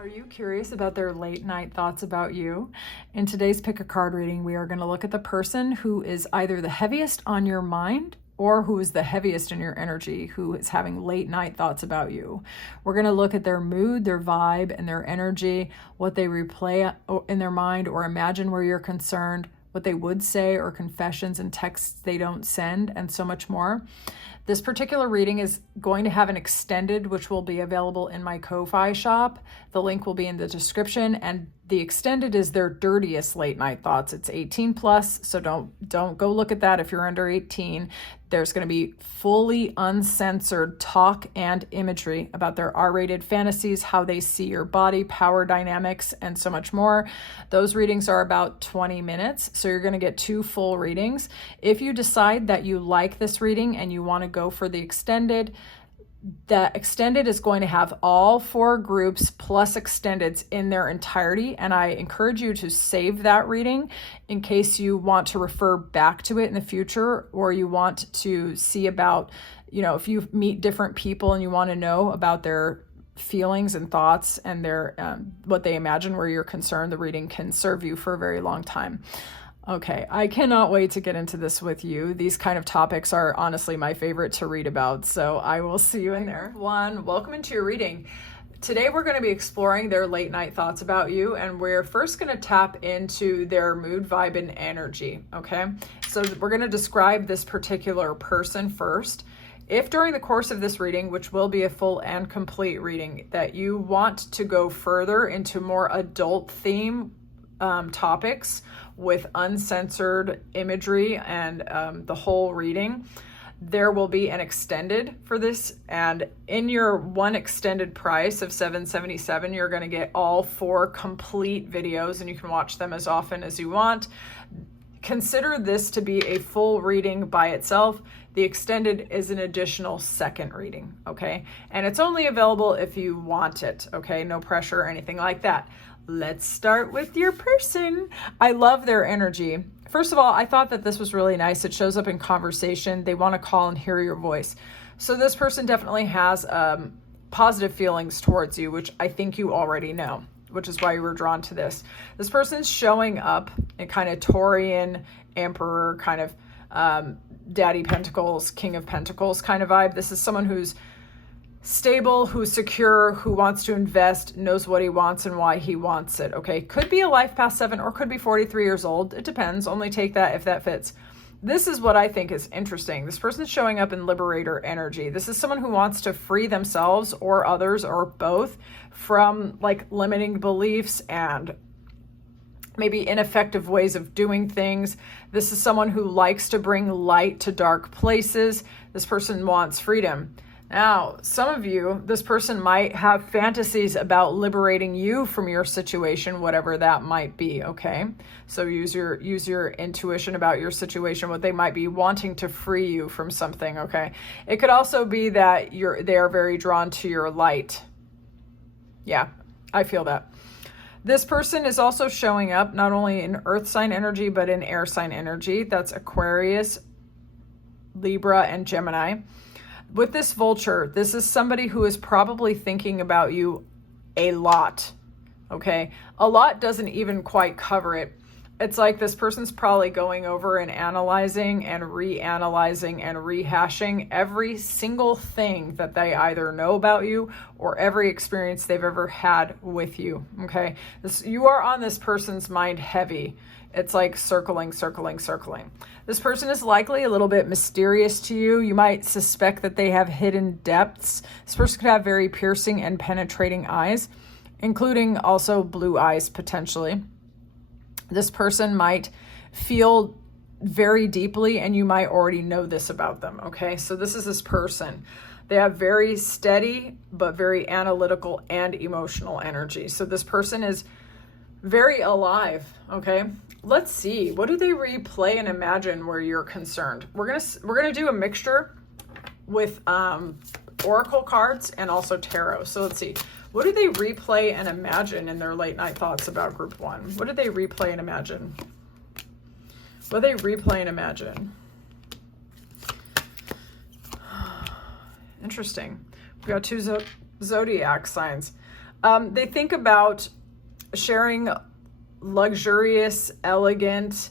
Are you curious about their late night thoughts about you? In today's Pick a Card reading, we are going to look at the person who is either the heaviest on your mind or who is the heaviest in your energy, who is having late night thoughts about you. We're going to look at their mood, their vibe, and their energy, what they replay in their mind or imagine where you're concerned, what they would say or confessions and texts they don't send, and so much more. This particular reading is going to have an extended, which will be available in my Ko-Fi shop. The link will be in the description, and the extended is their dirtiest late night thoughts. It's 18 plus, so don't go look at that if you're under 18. There's going to be fully uncensored talk and imagery about their R-rated fantasies, how they see your body, power dynamics, and so much more. Those readings are about 20 minutes, so you're going to get 2 full readings. If you decide that you like this reading and you want to go for the extended is going to have all 4 groups plus extendeds in their entirety, and I encourage you to save that reading in case you want to refer back to it in the future, or you want to see about, if you meet different people and you want to know about their feelings and thoughts and their what they imagine where you're concerned. The reading can serve you for a very long time. Okay, I cannot wait to get into this with you. These kind of topics are honestly my favorite to read about, so I will see you in there. Welcome into your reading. Today we're going to be exploring their late night thoughts about you, and we're first going to tap into their mood, vibe, and energy, okay? So we're going to describe this particular person first. If during the course of this reading, which will be a full and complete reading, that you want to go further into more adult theme topics with uncensored imagery and the whole reading, there will be an extended for this, and in your one extended price of $777, you're going to get all 4 complete videos, and you can watch them as often as you want. Consider this to be a full reading by itself. The extended is an additional second reading, okay? And it's only available if you want it, okay? No pressure or anything like that. Let's start with your person. I love their energy. First of all, I thought that this was really nice. It shows up in conversation. They want to call and hear your voice. So this person definitely has positive feelings towards you, which I think you already know, which is why you were drawn to this. This person's showing up in kind of Taurian, Emperor, kind of Daddy Pentacles, King of Pentacles kind of vibe. This is someone who's stable, who's secure, who wants to invest, knows what he wants and why he wants it, okay? Could be a life past 7 or could be 43 years old. It depends. Only take that if that fits. This is what I think is interesting. This person's showing up in liberator energy. This is someone who wants to free themselves or others or both from like limiting beliefs and maybe ineffective ways of doing things. This is someone who likes to bring light to dark places. This person wants freedom. Now, some of you, this person might have fantasies about liberating you from your situation, whatever that might be, okay? So use your intuition about your situation, what they might be wanting to free you from something, okay? It could also be that they are very drawn to your light. Yeah, I feel that. This person is also showing up not only in earth sign energy, but in air sign energy. That's Aquarius, Libra, and Gemini. With this vulture, this is somebody who is probably thinking about you a lot, okay? A lot doesn't even quite cover it. It's like this person's probably going over and analyzing and reanalyzing and rehashing every single thing that they either know about you or every experience they've ever had with you, okay? You are on this person's mind heavy. It's like circling. This person is likely a little bit mysterious to you. You might suspect that they have hidden depths. This person could have very piercing and penetrating eyes, including also blue eyes potentially. This person might feel very deeply, and you might already know this about them, okay? So this is this person. They have very steady, but very analytical and emotional energy. So this person is very alive, okay? Let's see. What do they replay and imagine where you're concerned? We're gonna do a mixture with oracle cards and also tarot. So let's see. What do they replay and imagine in their late night thoughts about group 1? What do they replay and imagine? What do they replay and imagine? Interesting. We got 2 zodiac signs. They think about sharing luxurious, elegant,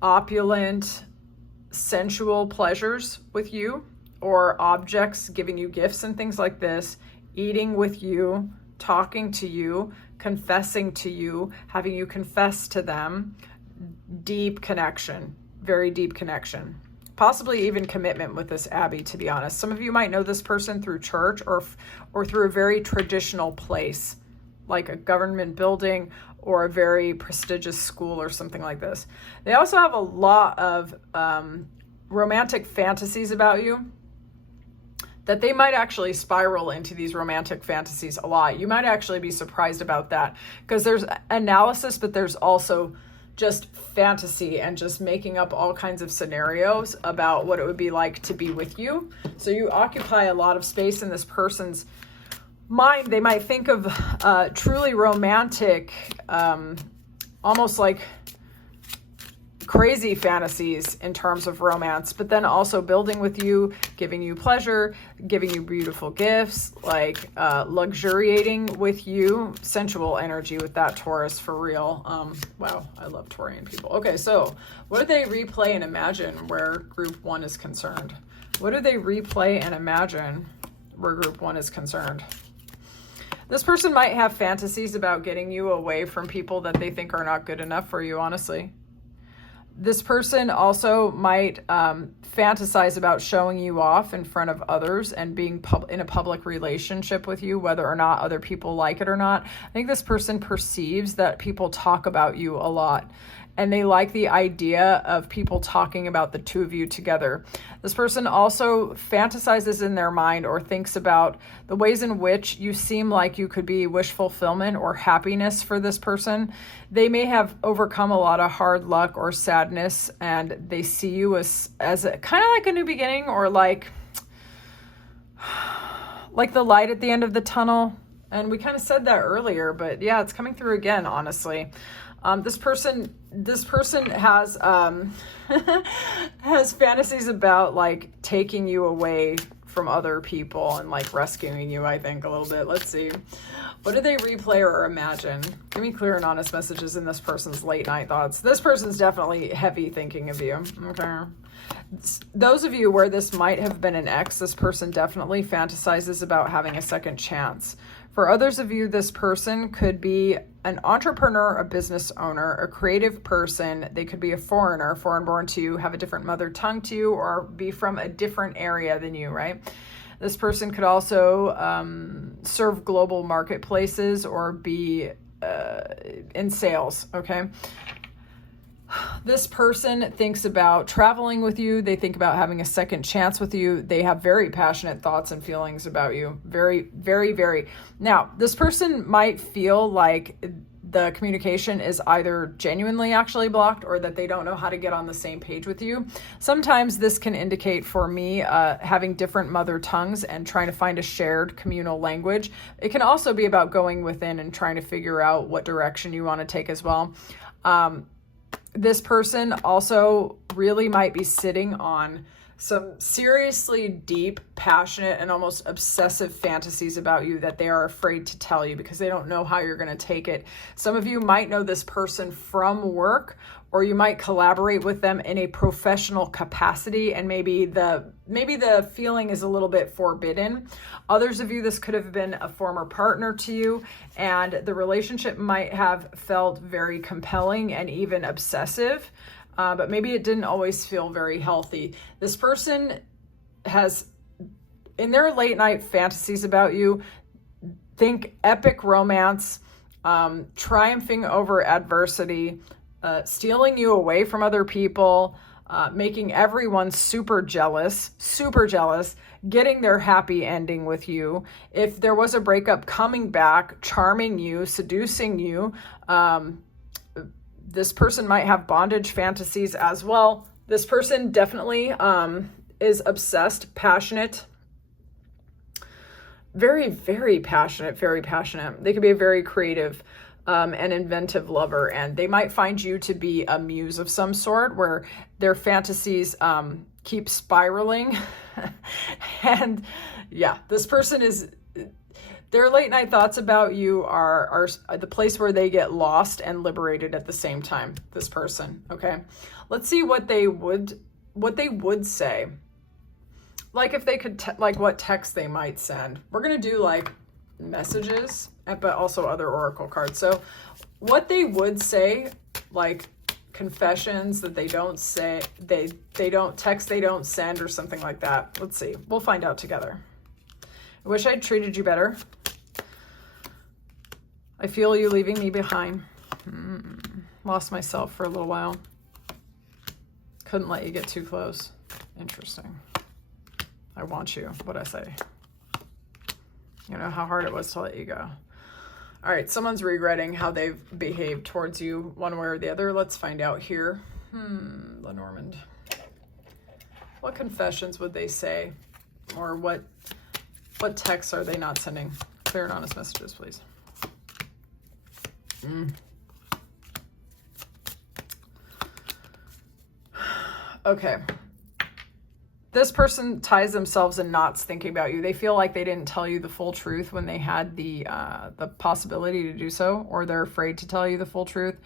opulent, sensual pleasures with you, or objects, giving you gifts and things like this, eating with you, talking to you, confessing to you, having you confess to them. Deep connection, very deep connection. Possibly even commitment with this Abby, to be honest. Some of you might know this person through church or through a very traditional place, like a government building or a very prestigious school or something like this. They also have a lot of romantic fantasies about you, that they might actually spiral into these romantic fantasies a lot. You might actually be surprised about that, because there's analysis, but there's also just fantasy and just making up all kinds of scenarios about what it would be like to be with you. So you occupy a lot of space in this person's mind. They might think of truly romantic, almost like crazy fantasies in terms of romance, but then also building with you, giving you pleasure, giving you beautiful gifts, like luxuriating with you, sensual energy with that Taurus, for real. Wow, I love Taurian people. Okay, so what do they replay and imagine where group 1 is concerned? What do they replay and imagine where group 1 is concerned? This person might have fantasies about getting you away from people that they think are not good enough for you, honestly. This person also might fantasize about showing you off in front of others and being in a public relationship with you, whether or not other people like it or not. I think this person perceives that people talk about you a lot, and they like the idea of people talking about the two of you together. This person also fantasizes in their mind or thinks about the ways in which you seem like you could be wish fulfillment or happiness for this person. They may have overcome a lot of hard luck or sadness, and they see you as a, kind of like a new beginning, or like the light at the end of the tunnel. And we kind of said that earlier, but yeah, it's coming through again, honestly. This person has has fantasies about like taking you away from other people and like rescuing you, I think, a little bit. Let's see. What do they replay or imagine? Give me clear and honest messages in this person's late night thoughts. This person's definitely heavy thinking of you. Okay. Those of you where this might have been an ex, this person definitely fantasizes about having a second chance. For others of you, this person could be an entrepreneur, a business owner, a creative person. They could be a foreigner, foreign-born to you, have a different mother tongue to you, or be from a different area than you, right? This person could also serve global marketplaces or be in sales, okay? This person thinks about traveling with you. They think about having a second chance with you. They have very passionate thoughts and feelings about you. Very, very, very. Now, this person might feel like the communication is either genuinely actually blocked or that they don't know how to get on the same page with you. Sometimes this can indicate for me having different mother tongues and trying to find a shared communal language. It can also be about going within and trying to figure out what direction you want to take as well. This person also really might be sitting on some seriously deep, passionate, and almost obsessive fantasies about you that they are afraid to tell you because they don't know how you're going to take it. Some of you might know this person from work, or you might collaborate with them in a professional capacity, and maybe the feeling is a little bit forbidden. Others of you, this could have been a former partner to you, and the relationship might have felt very compelling and even obsessive, but maybe it didn't always feel very healthy. This person has, in their late night fantasies about you, think epic romance, triumphing over adversity, stealing you away from other people, making everyone super jealous, getting their happy ending with you. If there was a breakup, coming back, charming you, seducing you. This person might have bondage fantasies as well. This person definitely is obsessed, passionate, very, very passionate, very passionate. They could be a very creative an inventive lover, and they might find you to be a muse of some sort where their fantasies keep spiraling. And yeah, this person is Their late night thoughts about you are the place where they get lost and liberated at the same time, this person, okay? Let's see what they would say. Like if they could, like what text they might send. We're going to do like messages, but also other oracle cards. So what they would say, like confessions that they don't say, they don't text, they don't send, or something like that. Let's see. We'll find out together. I wish I'd treated you better. I feel you leaving me behind. Lost myself for a little while. Couldn't let you get too close. Interesting. I want you. What'd I say? You know how hard it was to let you go. All right, someone's regretting how they've behaved towards you one way or the other. Let's find out here. Lenormand. What confessions would they say? Or what texts are they not sending? Clear and honest messages, please. Okay. This person ties themselves in knots thinking about you. They feel like they didn't tell you the full truth when they had the possibility to do so, or they're afraid to tell you the full truth.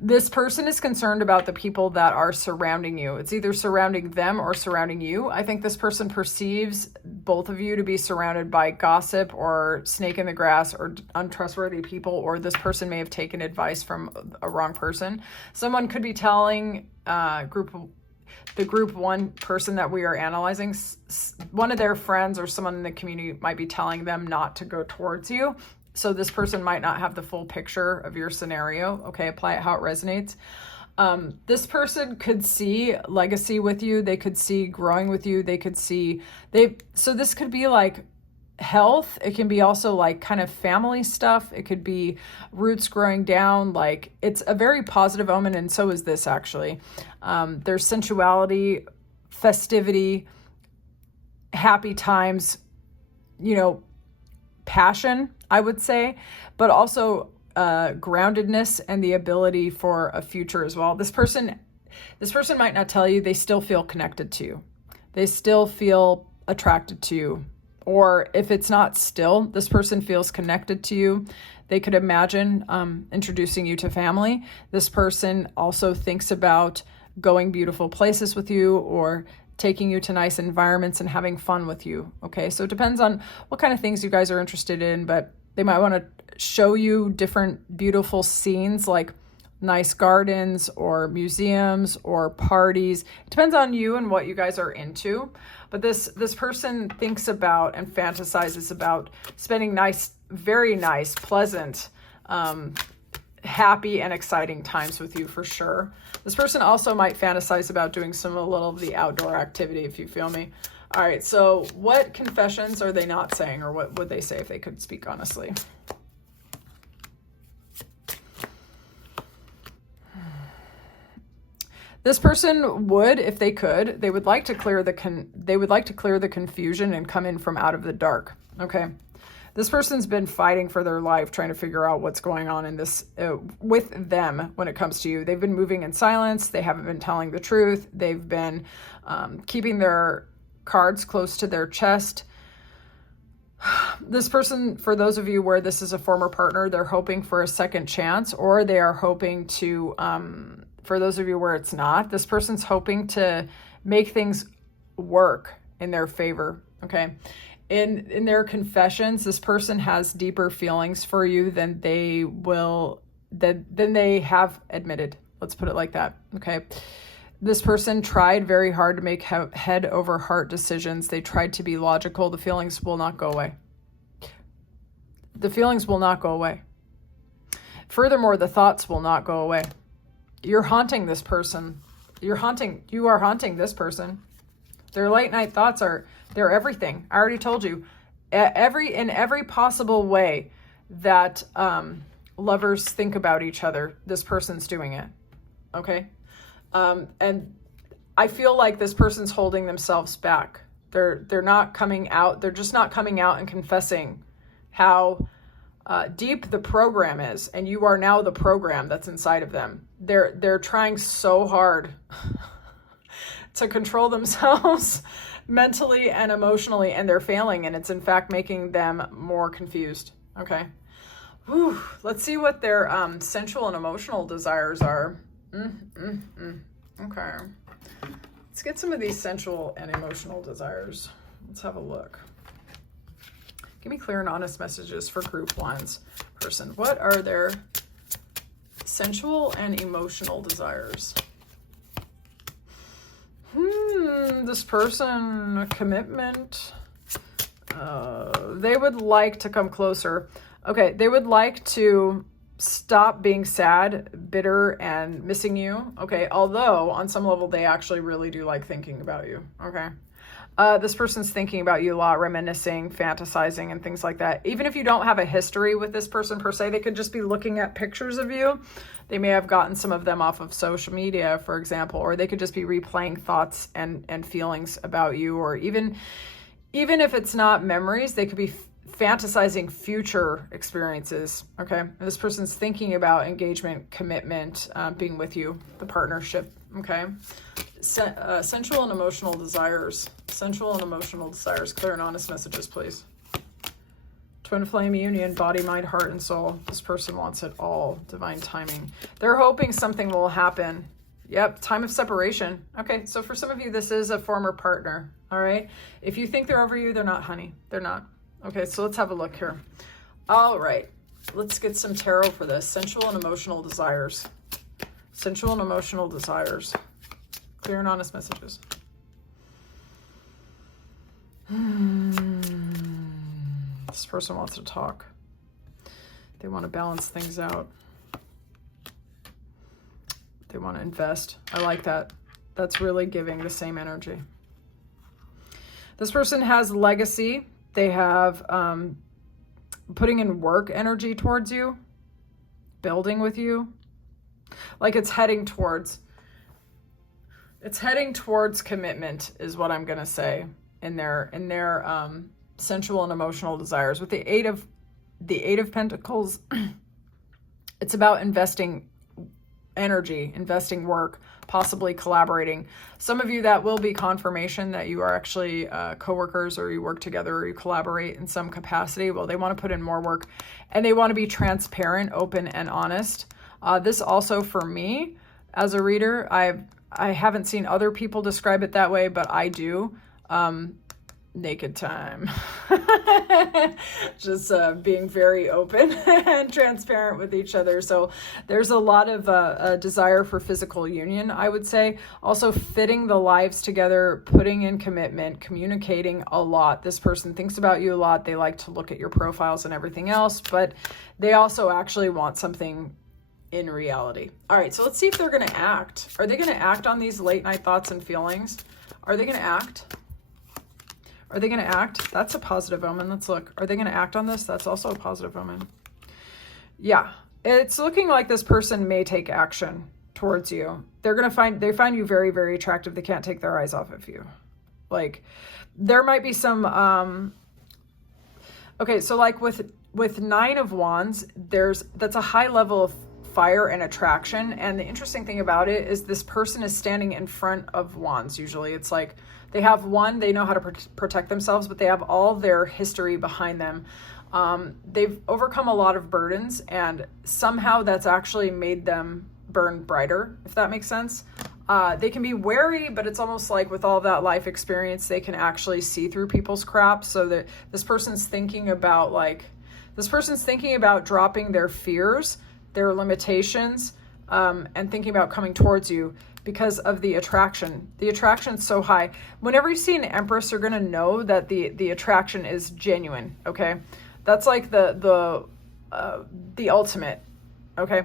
This person is concerned about the people that are surrounding you. It's either surrounding them or surrounding you. I think this person perceives both of you to be surrounded by gossip or snake in the grass or untrustworthy people, or this person may have taken advice from a wrong person. Someone could be telling the group one person that we are analyzing, one of their friends or someone in the community might be telling them not to go towards you. So this person might not have the full picture of your scenario. Okay, apply it how it resonates. This person could see legacy with you. They could see growing with you. They could see so this could be like health. It can be also like kind of family stuff. It could be roots growing down. Like it's a very positive omen. And so is this actually. There's sensuality, festivity, happy times, passion, I would say, but also groundedness and the ability for a future as well. This person might not tell you they still feel connected to you. They still feel attracted to you. Or if it's not still, this person feels connected to you. They could imagine introducing you to family. This person also thinks about going beautiful places with you or taking you to nice environments and having fun with you. Okay, so it depends on what kind of things you guys are interested in, but they might want to show you different beautiful scenes like nice gardens or museums or parties. It depends on you and what you guys are into. But this person thinks about and fantasizes about spending very nice, pleasant, happy and exciting times with you for sure. This person also might fantasize about doing a little of the outdoor activity, if you feel me. All right, so what confessions are they not saying, or what would they say if they could speak honestly? This person would, if they could, they would like to clear the confusion and come in from out of the dark. Okay. This person's been fighting for their life, trying to figure out what's going on in this with them when it comes to you. They've been moving in silence. They haven't been telling the truth. They've been keeping their cards close to their chest. This person, for those of you where this is a former partner, they're hoping for a second chance, or they are hoping to, for those of you where it's not, this person's hoping to make things work in their favor. Okay. In their confessions, this person has deeper feelings for you than they have admitted. Let's put it like that. Okay. This person tried very hard to make head over heart decisions. They tried to be logical. The feelings will not go away. The feelings will not go away. Furthermore, the thoughts will not go away. You're haunting this person. You are haunting this person. Their late night thoughts they're everything. I already told you. In every possible way that lovers think about each other, this person's doing it. Okay? And I feel like this person's holding themselves back. They're not coming out. They're just not coming out and confessing how deep the program is, and you are now the program that's inside of them. They're trying so hard to control themselves mentally and emotionally, and they're failing, and it's in fact making them more confused. Okay. Whew. Let's see what their sensual and emotional desires are. Okay. Let's get some of these sensual and emotional desires. Let's have a look. Give me clear and honest messages for group one's person. What are their sensual and emotional desires? This person, a commitment. They would like to come closer. Okay, they would like to stop being sad, bitter, and missing you. Okay, although on some level they actually really do like thinking about you. Okay. This person's thinking about you a lot, reminiscing, fantasizing, and things like that. Even if you don't have a history with this person per se, they could just be looking at pictures of you. They may have gotten some of them off of social media, for example, or they could just be replaying thoughts and feelings about you, or even if it's not memories, they could be fantasizing future experiences. Okay, and this person's thinking about engagement, commitment, being with you, the partnership. Okay. Sensual and emotional desires. Sensual and emotional desires. Clear and honest messages, please. Twin flame union, body, mind, heart, and soul. This person wants it all. Divine timing. They're hoping something will happen. Yep, time of separation. Okay, so for some of you, this is a former partner. All right. If you think they're over you, they're not, honey. They're not. Okay, so let's have a look here. All right. Let's get some tarot for this. Sensual and emotional desires. Sensual and emotional desires. Clear and honest messages. This person wants to talk. They want to balance things out. They want to invest. I like that. That's really giving the same energy. This person has legacy. They have putting in work energy towards you, building with you. Like it's heading towards commitment is what I'm going to say in their sensual and emotional desires. With the Eight of Pentacles, it's about investing energy, investing work, possibly collaborating. Some of you, that will be confirmation that you are actually coworkers, or you work together, or you collaborate in some capacity. Well, they want to put in more work, and they want to be transparent, open, and honest. This also, for me as a reader, I haven't seen other people describe it that way, but I do. Naked time. Just being very open and transparent with each other. So there's a lot of a desire for physical union, I would say. Also fitting the lives together, putting in commitment, communicating a lot. This person thinks about you a lot. They like to look at your profiles and everything else, but they also actually want something in reality. All right, so let's see if they're going to act. Are they going to act on these late night thoughts and feelings? Are they going to act? Are they going to act? That's a positive omen. Let's look. Are they going to act on this? That's also a positive omen. Yeah, it's looking like this person may take action towards you. They find you very, very attractive. They can't take their eyes off of you. Like there might be some, okay, so like with Nine of Wands, that's a high level of fire and attraction. And the interesting thing about it is this person is standing in front of wands. Usually it's like they have one, they know how to protect themselves, but they have all their history behind them. They've overcome a lot of burdens, and somehow that's actually made them burn brighter, if that makes sense. They can be wary, but it's almost like with all that life experience, they can actually see through people's crap. So that this person's thinking about dropping their fears, their limitations, and thinking about coming towards you because of the attraction. The attraction's so high. Whenever you see an Empress, you're going to know that the attraction is genuine, okay? That's like the ultimate, okay?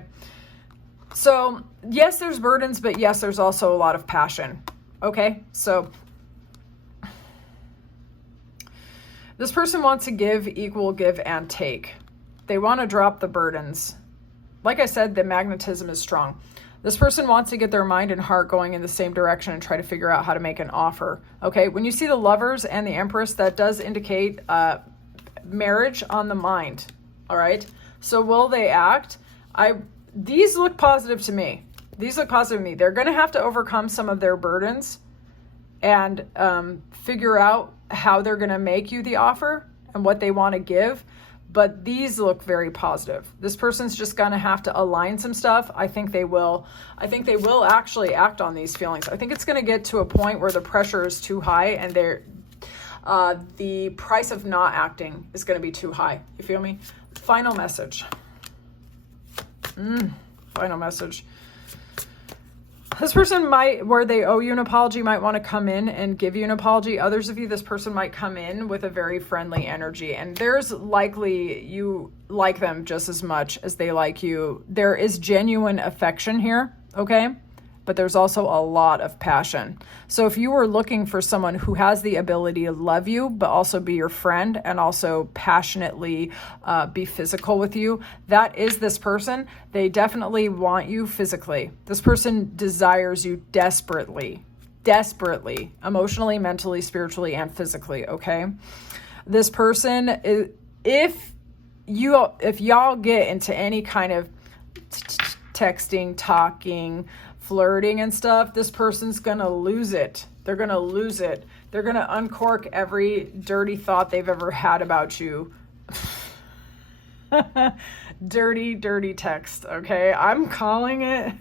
So yes, there's burdens, but yes, there's also a lot of passion, okay? So this person wants to give and take. They want to drop the burdens. Like I said, the magnetism is strong. This person wants to get their mind and heart going in the same direction and try to figure out how to make an offer. Okay, when you see the Lovers and the Empress, that does indicate marriage on the mind. All right, so will they act? These look positive to me. These look positive to me. They're going to have to overcome some of their burdens and figure out how they're going to make you the offer and what they want to give. But these look very positive. This person's just going to have to align some stuff. I think they will actually act on these feelings. I think it's going to get to a point where the pressure is too high and the price of not acting is going to be too high. You feel me? Final message. Final message. This person might, where they owe you an apology, might want to come in and give you an apology. Others of you, this person might come in with a very friendly energy, and there's likely you like them just as much as they like you. There is genuine affection here, okay? But there's also a lot of passion. So if you were looking for someone who has the ability to love you, but also be your friend and also passionately be physical with you, that is this person. They definitely want you physically. This person desires you desperately, emotionally, mentally, spiritually, and physically, okay? This person, if y'all get into any kind of texting, talking, flirting and stuff, this person's gonna lose it. They're gonna lose it. They're gonna uncork every dirty thought they've ever had about you. Dirty text, okay? I'm calling it.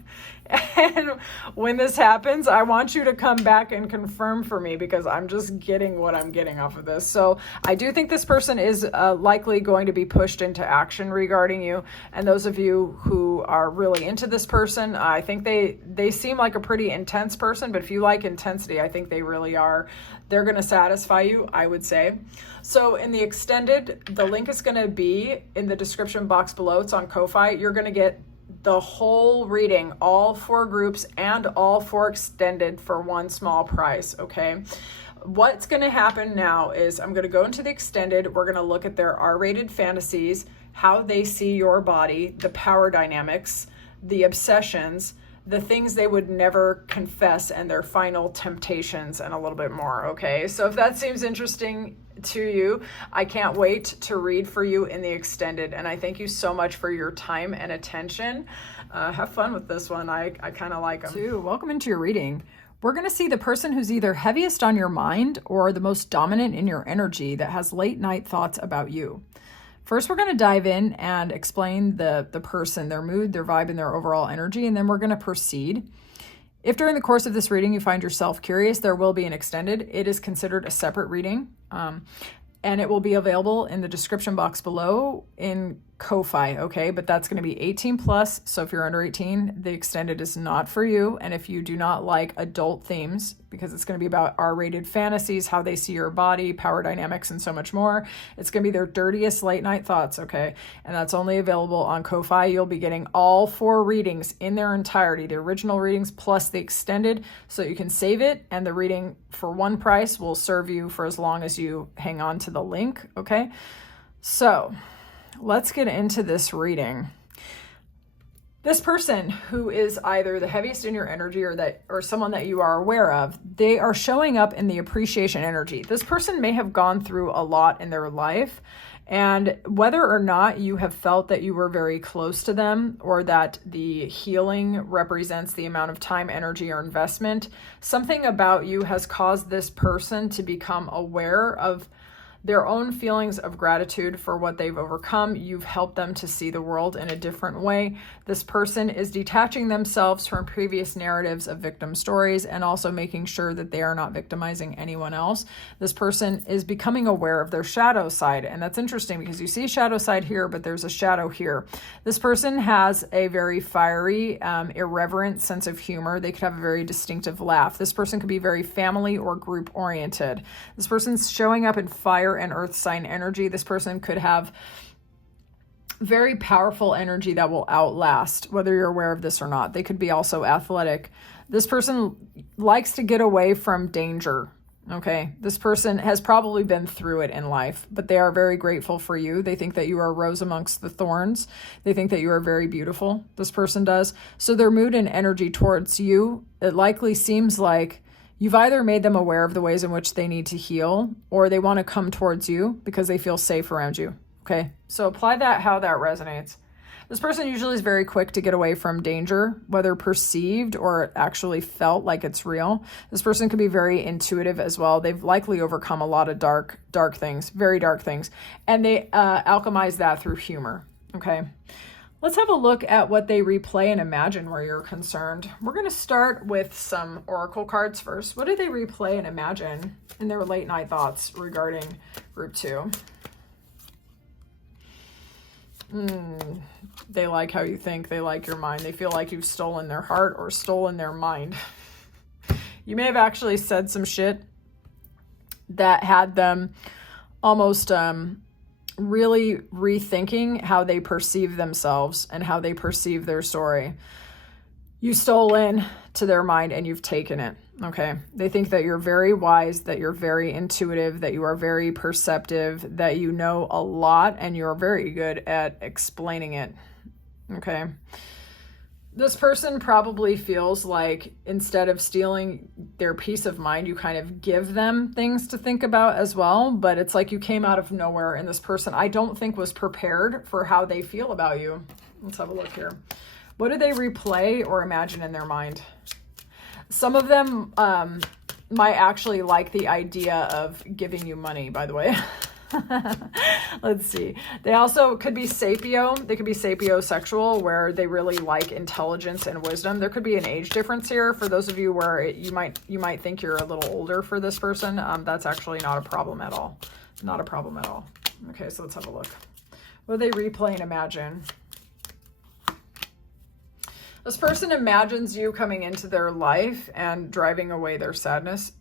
And when this happens, I want you to come back and confirm for me, because I'm just getting what I'm getting off of this. So I do think this person is likely going to be pushed into action regarding you. And those of you who are really into this person, I think they seem like a pretty intense person, but if you like intensity, I think they really are. They're going to satisfy you, I would say. So in the extended, the link is going to be in the description box below. It's on Ko-Fi. You're going to get the whole reading, all 4 groups and all 4 extended for one small price, okay? What's going to happen now is I'm going to go into the extended. We're going to look at their R-rated fantasies, how they see your body, the power dynamics, the obsessions, the things they would never confess, and their final temptations, and a little bit more, okay? So if that seems interesting to you, I can't wait to read for you in the extended, and I thank you so much for your time and attention. Have fun with this one. I kind of like them. So, welcome into your reading. We're going to see the person who's either heaviest on your mind or the most dominant in your energy that has late night thoughts about you. First, we're going to dive in and explain the person, their mood, their vibe, and their overall energy, and then we're going to proceed. If during the course of this reading you find yourself curious, there will be an extended. It is considered a separate reading, and it will be available in the description box below in Ko-Fi, okay? But that's going to be 18 plus, so if you're under 18, the extended is not for you. And if you do not like adult themes, because it's going to be about R-rated fantasies, how they see your body, power dynamics, and so much more, it's going to be their dirtiest late night thoughts, okay? And that's only available on Ko-Fi. You'll be getting all 4 readings in their entirety, the original readings plus the extended, so you can save it, and the reading for one price will serve you for as long as you hang on to the link, okay? So let's get into this reading. This person who is either the heaviest in your energy or someone that you are aware of, they are showing up in the appreciation energy. This person may have gone through a lot in their life, and whether or not you have felt that you were very close to them or that the healing represents the amount of time, energy, or investment, something about you has caused this person to become aware of their own feelings of gratitude for what they've overcome. You've helped them to see the world in a different way. This person is detaching themselves from previous narratives of victim stories and also making sure that they are not victimizing anyone else. This person is becoming aware of their shadow side. And that's interesting because you see shadow side here, but there's a shadow here. This person has a very fiery, irreverent sense of humor. They could have a very distinctive laugh. This person could be very family or group oriented. This person's showing up in fire and earth sign energy. This person could have very powerful energy that will outlast, whether you're aware of this or not. They could be also athletic. This person likes to get away from danger. Okay, this person has probably been through it in life, but they are very grateful for you. They think that you are a rose amongst the thorns. They think that you are very beautiful. This person does. So their mood and energy towards you, it likely seems like you've either made them aware of the ways in which they need to heal, or they want to come towards you because they feel safe around you, okay? So apply that how that resonates. This person usually is very quick to get away from danger, whether perceived or actually felt like it's real. This person can be very intuitive as well. They've likely overcome a lot of dark things, very dark things, and they alchemize that through humor. Okay. Let's have a look at what they replay and imagine where you're concerned. We're going to start with some oracle cards first. What do they replay and imagine in their late night thoughts regarding group 2? They like how you think. They like your mind. They feel like you've stolen their heart or stolen their mind. You may have actually said some shit that had them almost really rethinking how they perceive themselves and how they perceive their story. You stole in to their mind and you've taken it. Okay. They think that you're very wise, that you're very intuitive, that you are very perceptive, that you know a lot and you're very good at explaining it. Okay. This person probably feels like instead of stealing their peace of mind, you kind of give them things to think about as well. But it's like you came out of nowhere, and this person, I don't think, was prepared for how they feel about you. Let's have a look here. What do they replay or imagine in their mind? Some of them might actually like the idea of giving you money, by the way. Let's see. They also could be sapio. They could be sapiosexual, where they really like intelligence and wisdom. There could be an age difference here for those of you where you might think you're a little older for this person. That's actually not a problem at all. Not a problem at all. Okay, so let's have a look. What do they replay and imagine? This person imagines you coming into their life and driving away their sadness.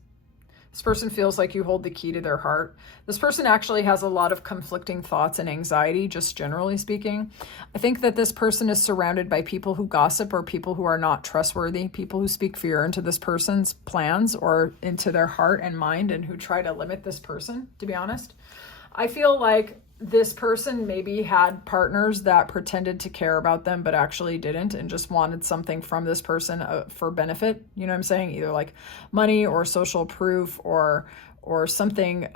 This person feels like you hold the key to their heart. This person actually has a lot of conflicting thoughts and anxiety, just generally speaking. I think that this person is surrounded by people who gossip or people who are not trustworthy, people who speak fear into this person's plans or into their heart and mind and who try to limit this person, to be honest. I feel like this person maybe had partners that pretended to care about them but actually didn't and just wanted something from this person for benefit. You know what I'm saying? Either like money or social proof or something.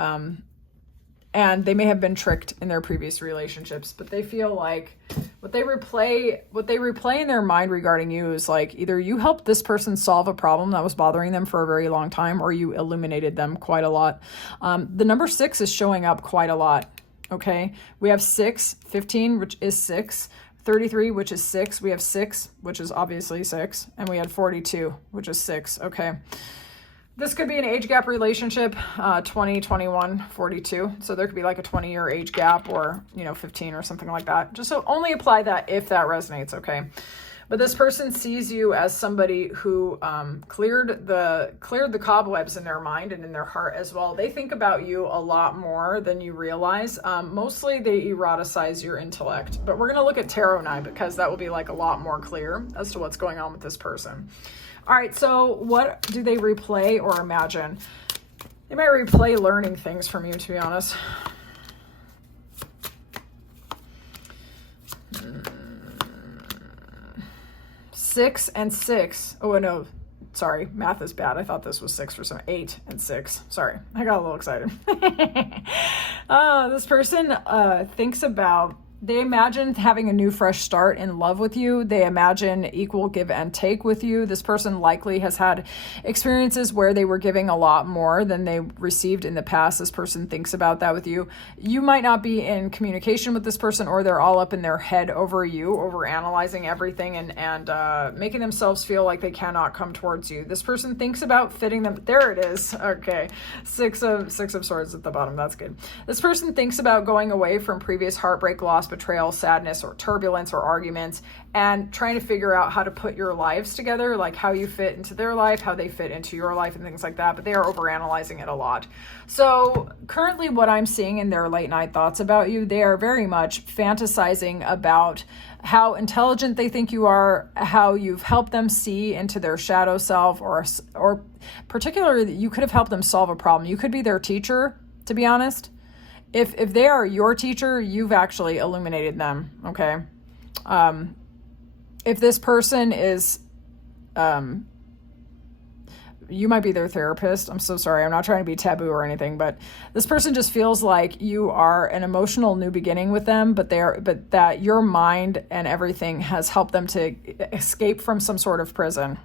And they may have been tricked in their previous relationships, but they feel like what they replay in their mind regarding you is like either you helped this person solve a problem that was bothering them for a very long time, or you illuminated them quite a lot. The number 6 is showing up quite a lot. Okay, we have 6, 15, which is 6, 33, which is 6. We have 6, which is obviously 6. And we had 42, which is 6. Okay. This could be an age gap relationship, 20, 21, 42. So there could be like a 20-year age gap or, 15 or something like that. Just so only apply that if that resonates. Okay. But this person sees you as somebody who cleared the cobwebs in their mind and in their heart as well. They think about you a lot more than you realize. Mostly they eroticize your intellect. But we're going to look at tarot now because that will be like a lot more clear as to what's going on with this person. All right, so what do they replay or imagine? They might replay learning things from you, to be honest. 6 and 6. Oh, no. Sorry. Math is bad. I thought this was 6 for some. 8 and 6. Sorry. I got a little excited. This person thinks about, they imagine having a new fresh start in love with you. They imagine equal give and take with you. This person likely has had experiences where they were giving a lot more than they received in the past. This person thinks about that with you. You might not be in communication with this person, or they're all up in their head over you, over analyzing everything and making themselves feel like they cannot come towards you. This person thinks about fitting them. There it is. Okay. 6 of swords at the bottom. That's good. This person thinks about going away from previous heartbreak, loss, betrayal, sadness, or turbulence or arguments, and trying to figure out how to put your lives together, like how you fit into their life, how they fit into your life, and things like that. But they are overanalyzing it a lot. So currently what I'm seeing in their late night thoughts about you, they are very much fantasizing about how intelligent they think you are, how you've helped them see into their shadow self, or particularly you could have helped them solve a problem. You could be their teacher, to be honest. If they are your teacher, you've actually illuminated them, okay? If this person is you might be their therapist. I'm so sorry. I'm not trying to be taboo or anything, but this person just feels like you are an emotional new beginning with them, but that your mind and everything has helped them to escape from some sort of prison.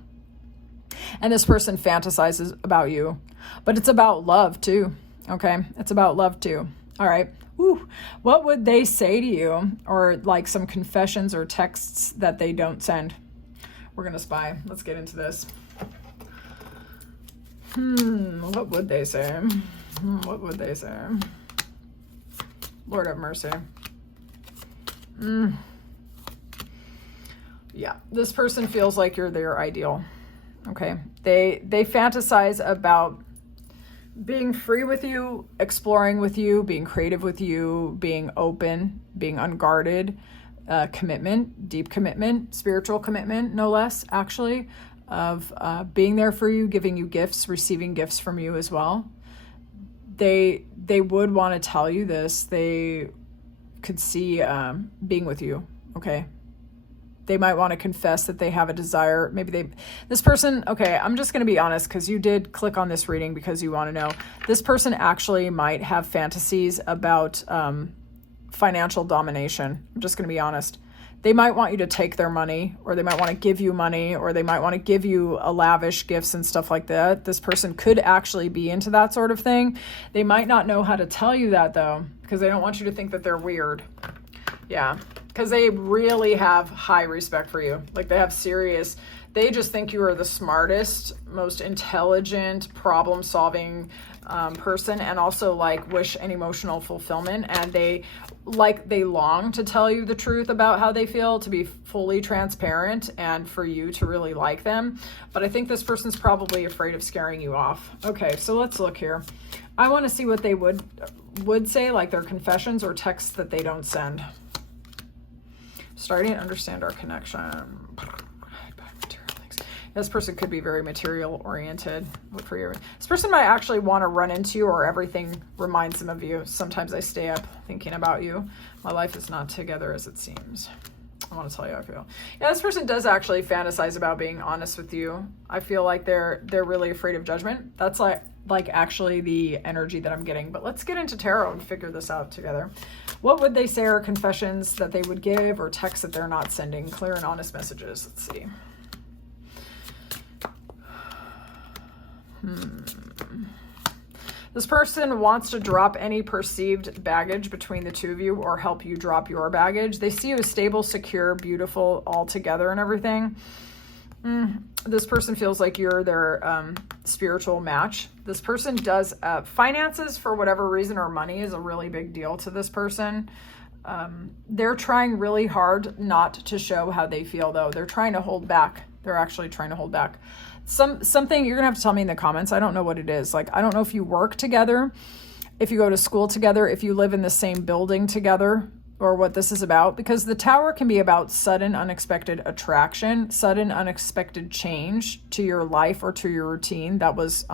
And this person fantasizes about you, but it's about love too. Okay. It's about love too. All right. Whew. What would they say to you, or like some confessions or texts that they don't send? We're going to spy. Let's get into this. What would they say? What would they say? Lord have mercy. Yeah, this person feels like you're their ideal. Okay. They fantasize about being free with you, exploring with you, being creative with you, being open, being unguarded, commitment, deep commitment, spiritual commitment, no less, actually, of being there for you, giving you gifts, receiving gifts from you as well. They would want to tell you this. They could see being with you, okay? They might want to confess that they have a desire. This person, okay, I'm just going to be honest, because you did click on this reading because you want to know. This person actually might have fantasies about financial domination. I'm just going to be honest. They might want you to take their money, or they might want to give you money, or they might want to give you lavish gifts and stuff like that. This person could actually be into that sort of thing. They might not know how to tell you that, though, because they don't want you to think that they're weird. Yeah, because they really have high respect for you. Like, they just think you are the smartest, most intelligent, problem-solving person, and also like wish an emotional fulfillment. And they long to tell you the truth about how they feel, to be fully transparent, and for you to really like them. But I think this person's probably afraid of scaring you off. Okay, so let's look here. I want to see what they would say, like their confessions or texts that they don't send. Starting to understand our connection. This person could be very material oriented. This person might actually want to run into you, or everything reminds them of you. Sometimes I stay up thinking about you. My life is not together as it seems. I want to tell you how I feel. Yeah, this person does actually fantasize about being honest with you. I feel like they're really afraid of judgment. That's like actually the energy that I'm getting. But let's get into tarot and figure this out together. What would they say are confessions that they would give, or texts that they're not sending? Clear and honest messages. Let's see. This person wants to drop any perceived baggage between the two of you, or help you drop your baggage. They see you as stable, secure, beautiful, all together and everything. This person feels like you're their spiritual match. This person does finances, for whatever reason, or money is a really big deal to this person. They're trying really hard not to show how they feel, though. They're trying to hold back. They're actually trying to hold back. Something you're gonna have to tell me in the comments. I don't know what it is. Like, I don't know if you work together, if you go to school together, if you live in the same building together, or what this is about, because the Tower can be about sudden unexpected attraction, sudden unexpected change to your life or to your routine that was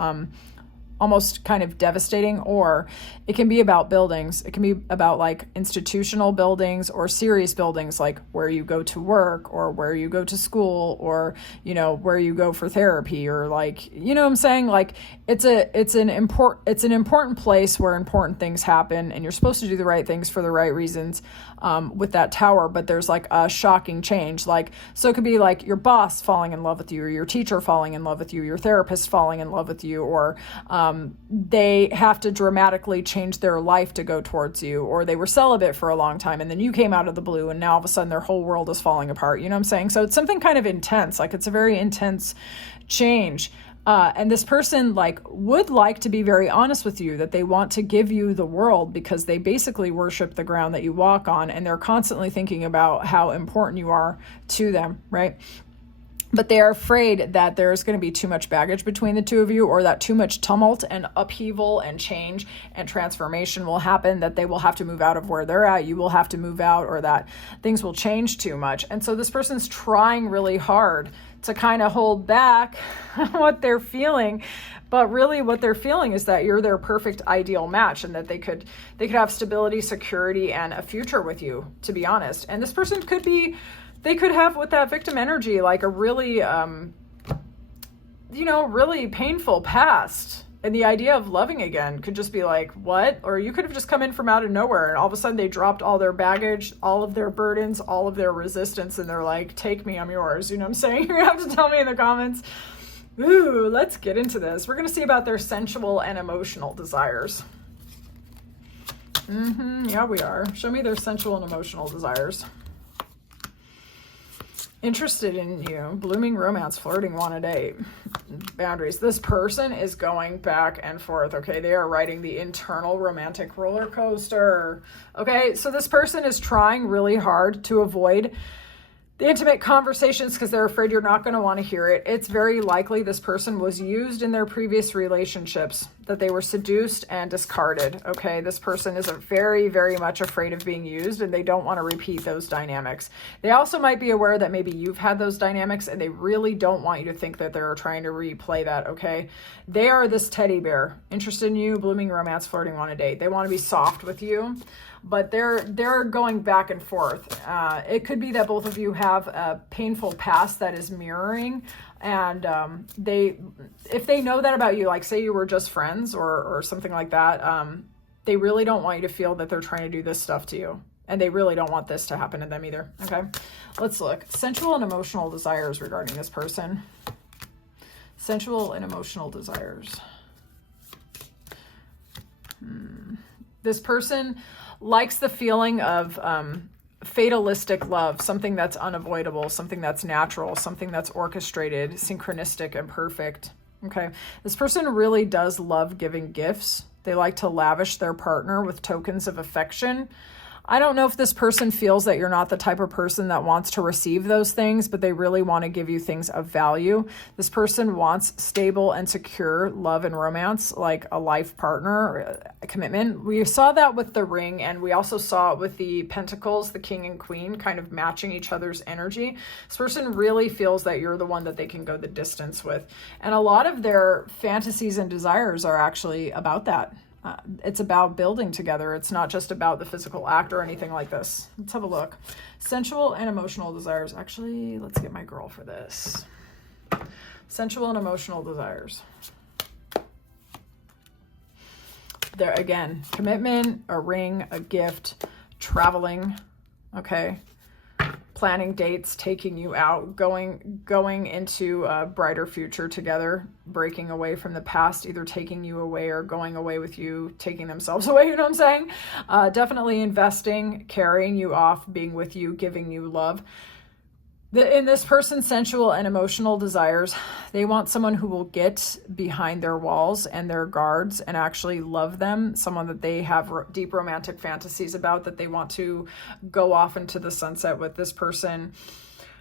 almost kind of devastating. Or it can be about buildings. It can be about like institutional buildings, or serious buildings, like where you go to work, or where you go to school, or, you know, where you go for therapy, or like, you know what I'm saying? Like, it's an important place where important things happen, and you're supposed to do the right things for the right reasons with that Tower. But there's like a shocking change. Like, so it could be like your boss falling in love with you, or your teacher falling in love with you, your therapist falling in love with you, or they have to dramatically change their life to go towards you, or they were celibate for a long time and then you came out of the blue and now all of a sudden their whole world is falling apart. You know what I'm saying? So it's something kind of intense. Like, it's a very intense change. And this person would like to be very honest with you, that they want to give you the world, because they basically worship the ground that you walk on, and they're constantly thinking about how important you are to them, right? But they are afraid that there's going to be too much baggage between the two of you, or that too much tumult and upheaval and change and transformation will happen, that they will have to move out of where they're at, you will have to move out, or that things will change too much. And so this person's trying really hard to kind of hold back what they're feeling. But really what they're feeling is that you're their perfect ideal match, and that they could have stability, security, and a future with you, to be honest. And this person could have, with that victim energy, like a really you know, really painful past. And the idea of loving again could just be like, what? Or you could have just come in from out of nowhere and all of a sudden they dropped all their baggage, all of their burdens, all of their resistance. And they're like, take me, I'm yours. You know what I'm saying? You're gonna have to tell me in the comments. Ooh, let's get into this. We're going to see about their sensual and emotional desires. Yeah, we are. Show me their sensual and emotional desires. Interested in you, blooming romance, flirting, want a date, boundaries. This person is going back and forth, okay? They are riding the internal romantic roller coaster, okay? So this person is trying really hard to avoid the intimate conversations because they're afraid you're not going to want to hear it. It's very likely this person was used in their previous relationships, that they were seduced and discarded, okay? This person is very, very much afraid of being used and they don't want to repeat those dynamics. They also might be aware that maybe you've had those dynamics and they really don't want you to think that they're trying to replay that, okay? They are this teddy bear, interested in you, blooming romance, flirting, want a date. They want to be soft with you, but they're going back and forth. It could be that both of you have a painful past that is mirroring, and if they know that about you, like say you were just friends or something like that, they really don't want you to feel that they're trying to do this stuff to you, and they really don't want this to happen to them either. Okay, let's look. Sensual and emotional desires regarding this person. Sensual and emotional desires. This person likes the feeling of fatalistic love, something that's unavoidable, something that's natural, something that's orchestrated, synchronistic, and perfect. Okay, this person really does love giving gifts. They like to lavish their partner with tokens of affection. I don't know if this person feels that you're not the type of person that wants to receive those things, but they really want to give you things of value. This person wants stable and secure love and romance, like a life partner, a commitment. We saw that with the ring, and we also saw it with the pentacles, the king and queen, kind of matching each other's energy. This person really feels that you're the one that they can go the distance with. And a lot of their fantasies and desires are actually about that. It's about building together. It's not just about the physical act or anything like this. Let's have a look. Sensual and emotional desires. Actually, let's get my girl for this. Sensual and emotional desires. There again, commitment, a ring, a gift, traveling, okay? Planning dates, taking you out, going into a brighter future together, breaking away from the past, either taking you away or going away with you, taking themselves away, you know what I'm saying? Definitely investing, carrying you off, being with you, giving you love. In this person's sensual and emotional desires, they want someone who will get behind their walls and their guards and actually love them, someone that they have deep romantic fantasies about, that they want to go off into the sunset with. This person,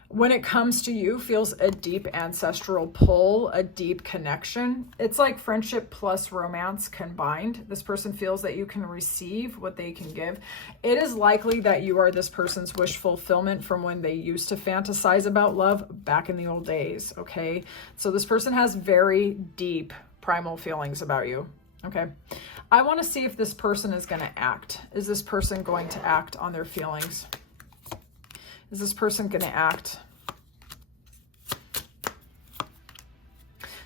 when it comes to you, feels a deep ancestral pull, a deep connection. It's like friendship plus romance combined. This person feels that you can receive what they can give. It is likely that you are this person's wish fulfillment from when they used to fantasize about love back in the old days, okay? So this person has very deep primal feelings about you, okay? I want to see if this person is going to act. Is this person going to act on their feelings? Is this person going to act?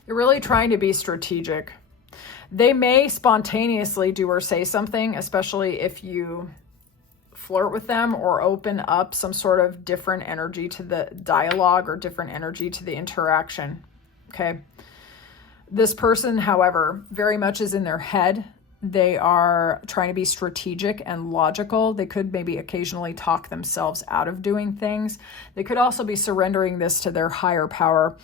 They're really trying to be strategic. They may spontaneously do or say something, especially if you flirt with them or open up some sort of different energy to the dialogue or different energy to the interaction, okay? This person, however, very much is in their head. They are trying to be strategic and logical. They could maybe occasionally talk themselves out of doing things. They could also be surrendering this to their higher power.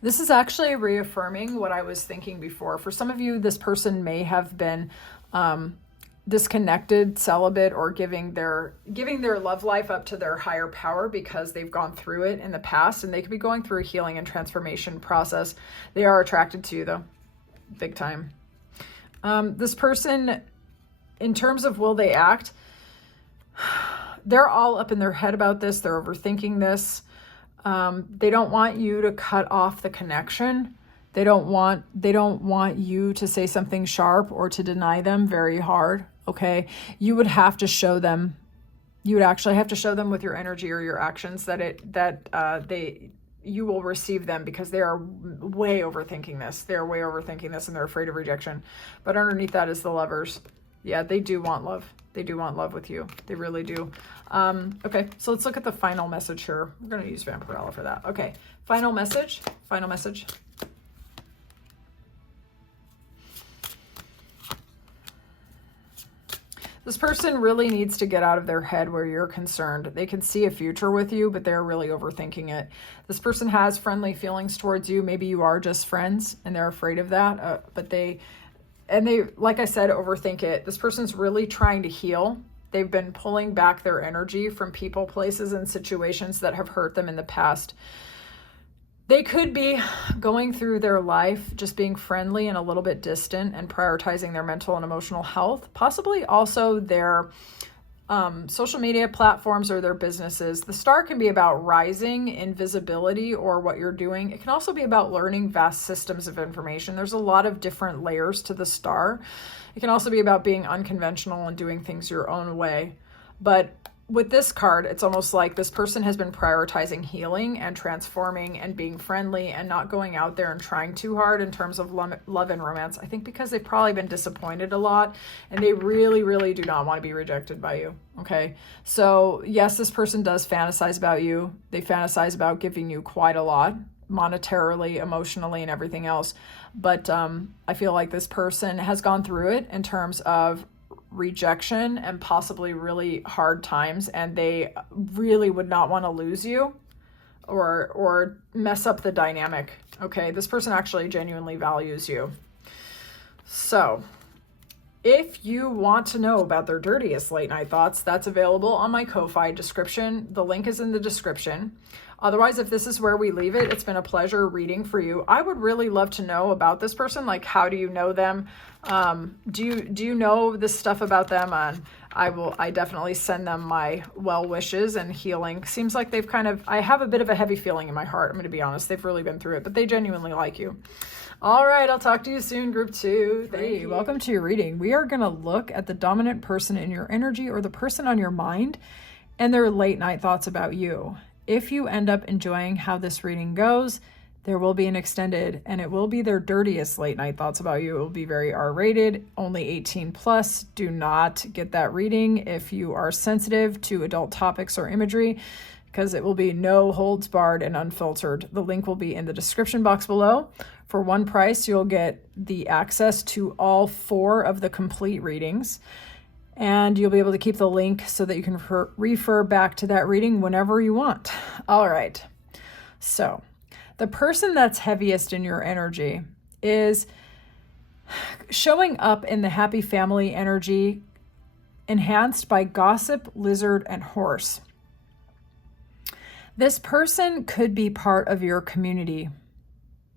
This is actually reaffirming what I was thinking before. For some of you, this person may have been disconnected, celibate, or giving their love life up to their higher power because they've gone through it in the past, and they could be going through a healing and transformation process. They are attracted to you though, big time. This person, in terms of will they act, they're all up in their head about this. They're overthinking this. They don't want you to cut off the connection. They don't want you to say something sharp or to deny them very hard. Okay. You would have to show them, you would actually have to show them with your energy or your actions that you will receive them, because they are way overthinking this. They're way overthinking this and they're afraid of rejection. But underneath that is the Lovers. Yeah, they do want love. They do want love with you. They really do. Okay, so let's look at the final message here. We're going to use Vampirella for that. Okay, final message. Final message. This person really needs to get out of their head where you're concerned. They can see a future with you, but they're really overthinking it. This person has friendly feelings towards you. Maybe you are just friends and they're afraid of that. But they, like I said, overthink it. This person's really trying to heal. They've been pulling back their energy from people, places, and situations that have hurt them in the past. They could be going through their life just being friendly and a little bit distant and prioritizing their mental and emotional health, possibly also their social media platforms or their businesses. The star can be about rising in visibility or what you're doing. It can also be about learning vast systems of information. There's a lot of different layers to the star. It can also be about being unconventional and doing things your own way. But with this card, it's almost like this person has been prioritizing healing and transforming and being friendly and not going out there and trying too hard in terms of love and romance. I think because they've probably been disappointed a lot and they really, really do not want to be rejected by you. Okay. So yes, this person does fantasize about you. They fantasize about giving you quite a lot, monetarily, emotionally, and everything else. But I feel like this person has gone through it in terms of rejection and possibly really hard times, and they really would not want to lose you or mess up the dynamic. Okay, this person actually genuinely values you. So if you want to know about their dirtiest late night thoughts, that's available on my Ko-Fi description. The link is in the description. Otherwise, if this is where we leave it, it's been a pleasure reading for you. I would really love to know about this person. Like, how do you know them? Do you know this stuff about them? And I definitely send them my well wishes and healing. Seems like they've I have a bit of a heavy feeling in my heart. I'm going to be honest. They've really been through it, but they genuinely like you. All right, I'll talk to you soon, group 2. Hey, welcome to your reading. We are going to look at the dominant person in your energy, or the person on your mind, and their late night thoughts about you. If you end up enjoying how this reading goes, there will be an extended, and it will be their dirtiest late night thoughts about you. It will be very R-rated, only 18 plus. Do not get that reading if you are sensitive to adult topics or imagery, because it will be no holds barred and unfiltered. The link will be in the description box below. For one price, you'll get the access to all 4 of the complete readings. And you'll be able to keep the link so that you can refer back to that reading whenever you want. All right. So the person that's heaviest in your energy is showing up in the happy family energy, enhanced by gossip, lizard, and horse. This person could be part of your community.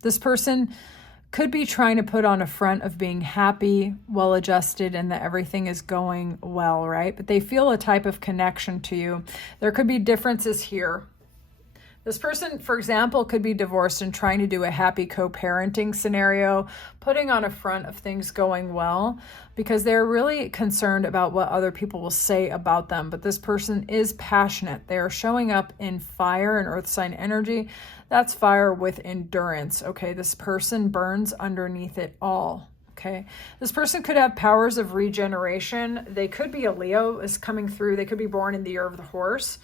This person could be trying to put on a front of being happy, well-adjusted, and that everything is going well, right? But they feel a type of connection to you. There could be differences here. This person, for example, could be divorced and trying to do a happy co-parenting scenario, putting on a front of things going well, because they're really concerned about what other people will say about them. But this person is passionate. They are showing up in fire and earth sign energy. That's fire with endurance, okay? This person burns underneath it all, okay? This person could have powers of regeneration. They could be a Leo is coming through. They could be born in the year of the horse.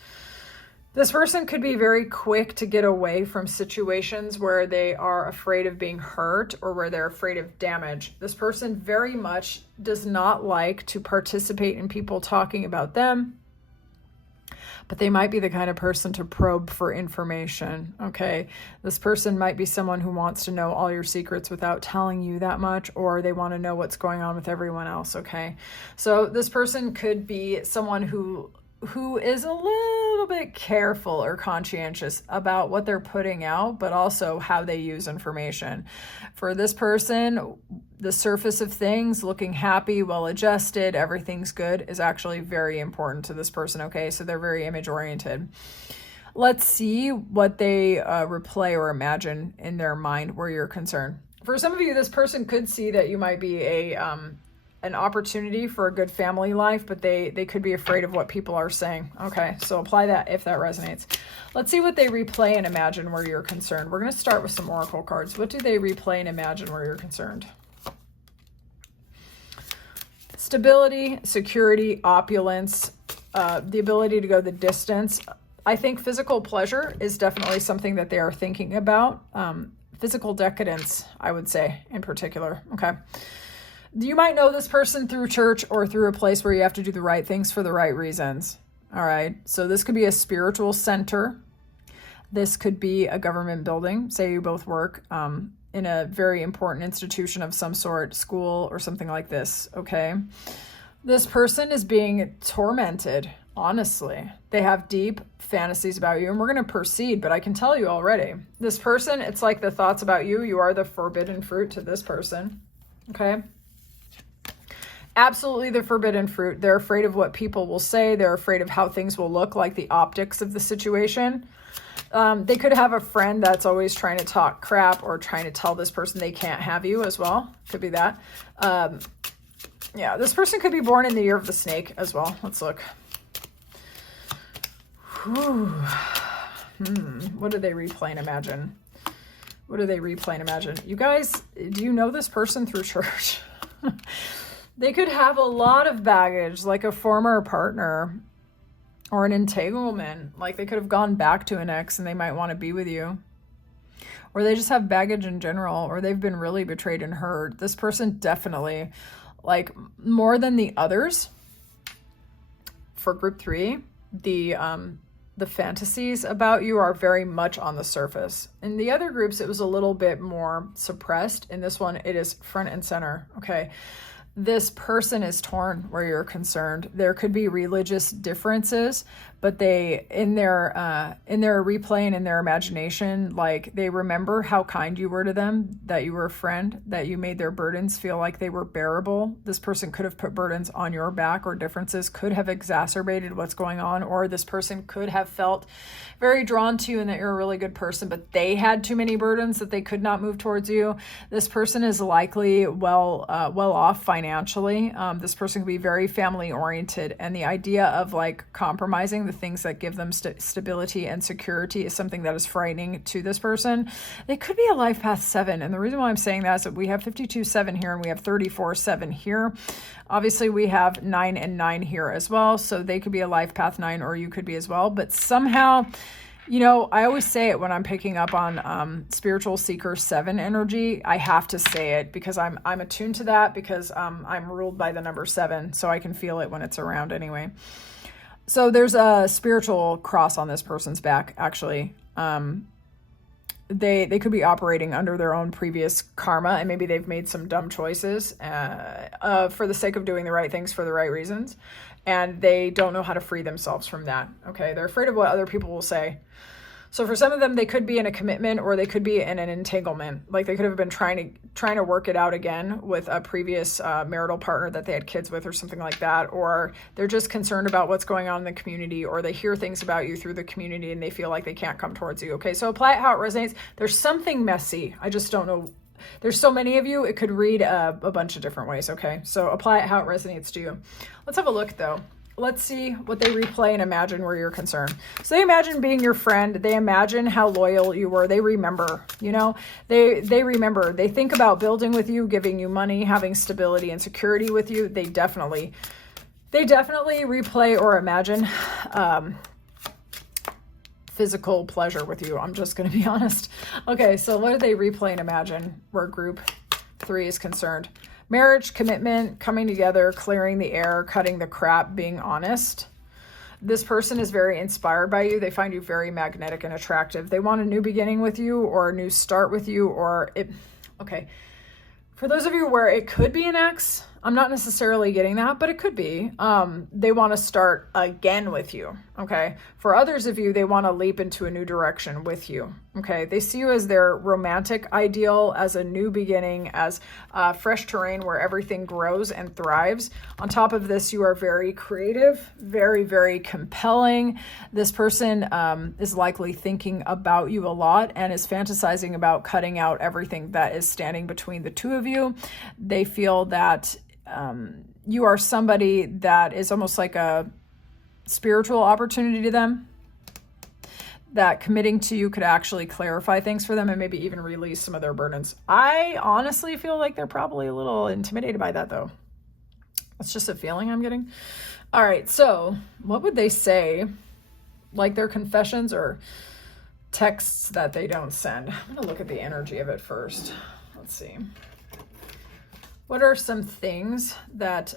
This person could be very quick to get away from situations where they are afraid of being hurt or where they're afraid of damage. This person very much does not like to participate in people talking about them, but they might be the kind of person to probe for information, okay? This person might be someone who wants to know all your secrets without telling you that much, or they want to know what's going on with everyone else, okay? So this person could be someone who is a little bit careful or conscientious about what they're putting out, but also how they use information. For this person, the surface of things, looking happy, well-adjusted, everything's good, is actually very important to this person, okay? So they're very image-oriented. Let's see what they replay or imagine in their mind where you're concerned. For some of you, this person could see that you might be a an opportunity for a good family life, but they could be afraid of what people are saying. Okay, so apply that if that resonates. Let's see what they replay and imagine where you're concerned. We're going to start with some oracle cards. What do they replay and imagine where you're concerned? Stability, security, opulence, the ability to go the distance. I think physical pleasure is definitely something that they are thinking about. Physical decadence, I would say, in particular. Okay. You might know this person through church or through a place where you have to do the right things for the right reasons. All right. So this could be a spiritual center. This could be a government building. Say you both work in a very important institution of some sort, school or something like this. Okay. This person is being tormented. Honestly, they have deep fantasies about you, and we're going to proceed, but I can tell you already, this person, it's like the thoughts about you. You are the forbidden fruit to this person. Okay. Absolutely the forbidden fruit. They're afraid of what people will say. They're afraid of how things will look, like the optics of the situation. They could have a friend that's always trying to talk crap or trying to tell this person they can't have you as well. Could be that. Yeah, this person could be born in the year of the snake as well. Let's look. What do they replay and imagine? What do they replay and imagine? You guys, do you know this person through church? They could have a lot of baggage, like a former partner or an entanglement. Like they could have gone back to an ex and they might want to be with you. Or they just have baggage in general, or they've been really betrayed and hurt. This person definitely, like more than the others, for group 3, the fantasies about you are very much on the surface. In the other groups, it was a little bit more suppressed. In this one, it is front and center. Okay. This person is torn where you're concerned. There could be religious differences, but they, in their replay and in their imagination, like they remember how kind you were to them, that you were a friend, that you made their burdens feel like they were bearable. This person could have put burdens on your back, or differences could have exacerbated what's going on, or this person could have felt very drawn to you and that you're a really good person, but they had too many burdens that they could not move towards you. This person is likely well off financially. This person could be very family oriented, and the idea of like compromising the things that give them stability and security is something that is frightening to this person. They could be a life path 7, and the reason why I'm saying that is that we have 52-7 here and we have 34-7 here. Obviously, we have 9 and 9 here as well, so they could be a life path 9, or you could be as well. But somehow, you know, I always say it when I'm picking up on spiritual seeker 7 energy. I have to say it because I'm attuned to that, because I'm ruled by the number 7, so I can feel it when it's around anyway. So there's a spiritual cross on this person's back, actually. They could be operating under their own previous karma, and maybe they've made some dumb choices for the sake of doing the right things for the right reasons, and they don't know how to free themselves from that. Okay, they're afraid of what other people will say. So for some of them, they could be in a commitment, or they could be in an entanglement. Like they could have been trying to work it out again with a previous marital partner that they had kids with, or something like that. Or they're just concerned about what's going on in the community, or they hear things about you through the community and they feel like they can't come towards you. Okay, so apply it how it resonates. There's something messy. I just don't know. There's so many of you, it could read a bunch of different ways. Okay, so apply it how it resonates to you. Let's have a look though. Let's see what they replay and imagine where you're concerned. So they imagine being your friend. They imagine how loyal you were. They remember, you know, they remember. They think about building with you, giving you money, having stability and security with you. They definitely replay or imagine physical pleasure with you. I'm just going to be honest. Okay, so what do they replay and imagine where group 3 is concerned? Marriage, commitment, coming together, clearing the air, cutting the crap, being honest. This person is very inspired by you. They find you very magnetic and attractive. They want a new beginning with you, or a new start with you, or it. Okay. For those of you where it could be an ex, I'm not necessarily getting that, but it could be. They want to start again with you, okay? For others of you, they want to leap into a new direction with you, okay? They see you as their romantic ideal, as a new beginning, as fresh terrain where everything grows and thrives. On top of this, you are very creative, very, very compelling. This person is likely thinking about you a lot and is fantasizing about cutting out everything that is standing between the two of you. They feel that you are somebody that is almost like a spiritual opportunity to them, that committing to you could actually clarify things for them and maybe even release some of their burdens. I honestly feel like they're probably a little intimidated by that, though. It's just a feeling I'm getting. All right, so what would they say? Like their confessions or texts that they don't send. I'm going to look at the energy of it first. Let's see. What are some things that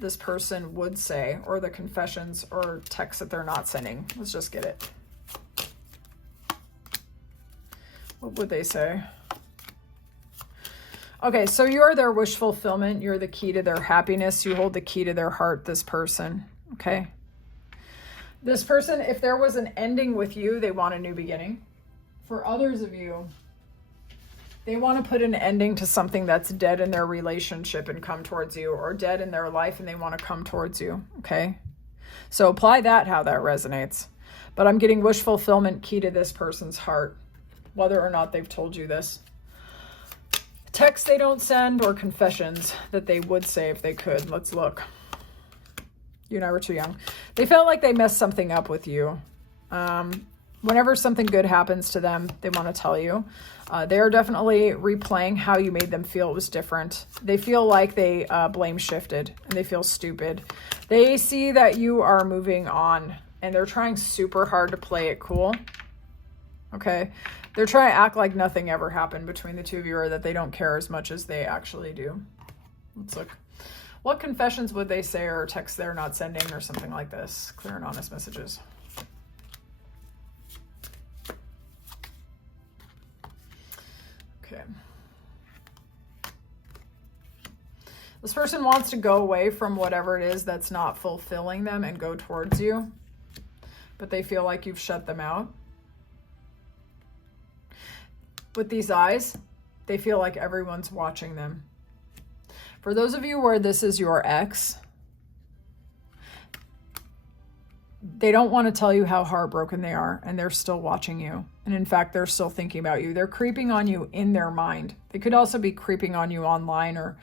this person would say, or the confessions or texts that they're not sending? Let's just get it. What would they say? Okay, so you're their wish fulfillment. You're the key to their happiness. You hold the key to their heart, this person. Okay. This person, if there was an ending with you, they want a new beginning. For others of you, they want to put an ending to something that's dead in their relationship and come towards you, or dead in their life and they want to come towards you. Okay. So apply that, how that resonates. But I'm getting wish fulfillment, key to this person's heart, whether or not they've told you this. Texts they don't send, or confessions that they would say if they could. Let's look. You're never too young. They felt like they messed something up with you. Whenever something good happens to them, they want to tell you. They are definitely replaying how you made them feel it was different. They feel like they blame shifted and they feel stupid. They see that you are moving on and they're trying super hard to play it cool. Okay. They're trying to act like nothing ever happened between the two of you, or that they don't care as much as they actually do. Let's look. What confessions would they say, or texts they're not sending, or something like this? Clear and honest messages. Okay. This person wants to go away from whatever it is that's not fulfilling them and go towards you, but they feel like you've shut them out. With these eyes, they feel like everyone's watching them. For those of you where this is your ex, they don't want to tell you how heartbroken they are, and they're still watching you. And in fact, they're still thinking about you. They're creeping on you in their mind. They could also be creeping on you online, or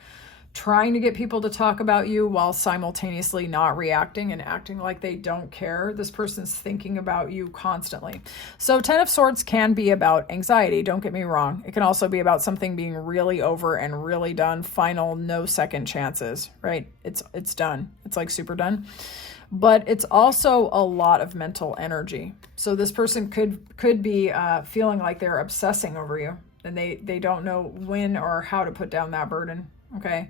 trying to get people to talk about you while simultaneously not reacting and acting like they don't care. This person's thinking about you constantly. So 10 of Swords can be about anxiety. Don't get me wrong. It can also be about something being really over and really done. Final, no second chances, right? It's done. It's like super done. But it's also a lot of mental energy. So this person could be feeling like they're obsessing over you, and they don't know when or how to put down that burden. Okay.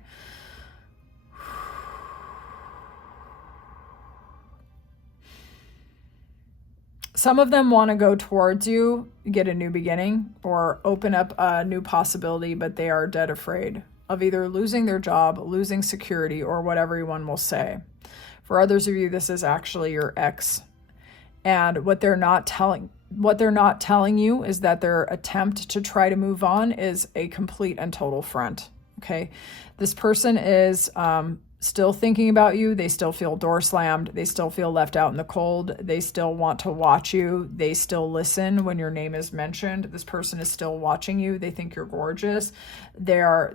Some of them want to go towards you, get a new beginning, or open up a new possibility, but they are dead afraid of either losing their job, losing security, or what everyone will say. For others of you, this is actually your ex. And what they're not telling you is that their attempt to try to move on is a complete and total front. Okay. This person is still thinking about you. They still feel door slammed. They still feel left out in the cold. They still want to watch you. They still listen when your name is mentioned. This person is still watching you. They think you're gorgeous. They're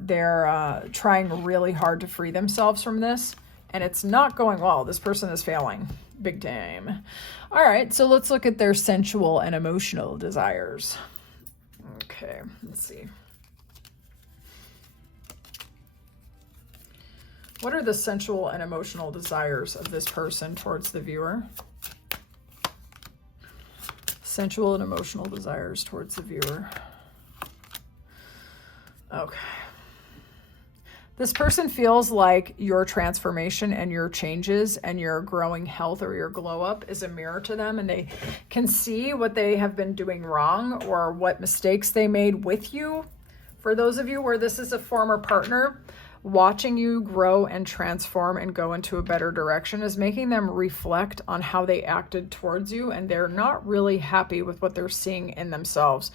trying really hard to free themselves from this, and it's not going well. This person is failing big time. All right, so let's look at their sensual and emotional desires. Okay, let's see. What are the sensual and emotional desires of this person towards the viewer? Sensual and emotional desires towards the viewer. Okay. This person feels like your transformation and your changes and your growing health or your glow up is a mirror to them, and they can see what they have been doing wrong or what mistakes they made with you. For those of you where this is a former partner, watching you grow and transform and go into a better direction is making them reflect on how they acted towards you, and they're not really happy with what they're seeing in themselves.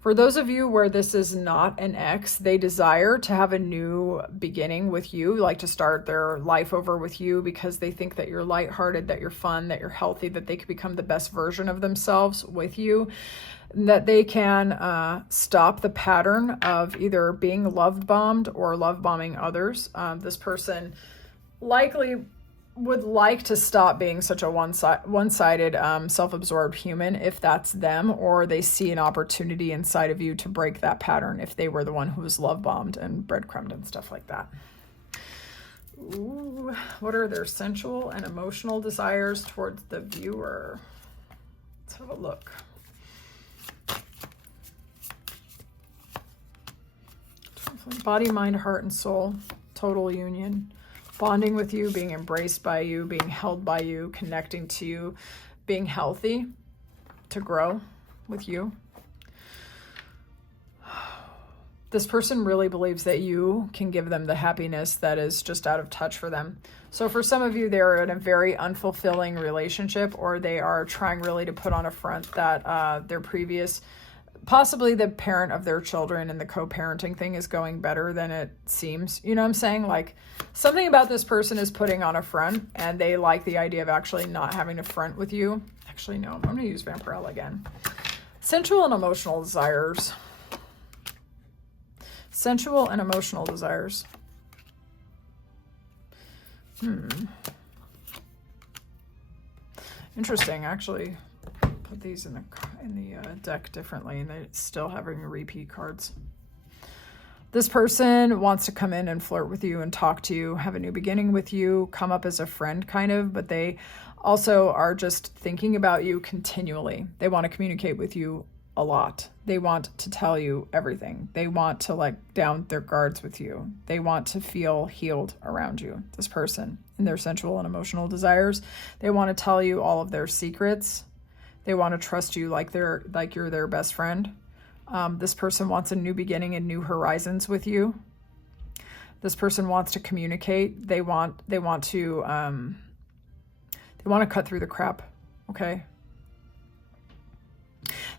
For those of you where this is not an ex, they desire to have a new beginning with you, like to start their life over with you because they think that you're lighthearted, that you're fun, that you're healthy, that they could become the best version of themselves with you, that they can stop the pattern of either being love bombed or love bombing others. This person likely would like to stop being such a one-sided, self-absorbed human if that's them, or they see an opportunity inside of you to break that pattern if they were the one who was love-bombed and breadcrumbed and stuff like that. Ooh, what are their sensual and emotional desires towards the viewer? Let's have a look. Body, mind, heart, and soul. Total union. Bonding with you, being embraced by you, being held by you, connecting to you, being healthy, to grow with you. This person really believes that you can give them the happiness that is just out of touch for them. So for some of you, they're in a very unfulfilling relationship, or they are trying really to put on a front that their previous, possibly the parent of their children and the co-parenting thing is going better than it seems. You know what I'm saying? Like, something about this person is putting on a front, and they like the idea of actually not having to front with you. Actually, no, I'm going to use Vampirella again. Sensual and emotional desires. Sensual and emotional desires. Interesting, actually. Put these in the deck differently, and they're still having repeat cards. This person wants to come in and flirt with you and talk to you, have a new beginning with you, come up as a friend kind of, but they also are just thinking about you continually. They want to communicate with you a lot. They want to tell you everything. They want to let down their guards with you. They want to feel healed around you, this person, in their sensual and emotional desires. They want to tell you all of their secrets. They want to trust you like you're their best friend. This person wants a new beginning and new horizons with you. This person wants to communicate. They want to cut through the crap. Okay.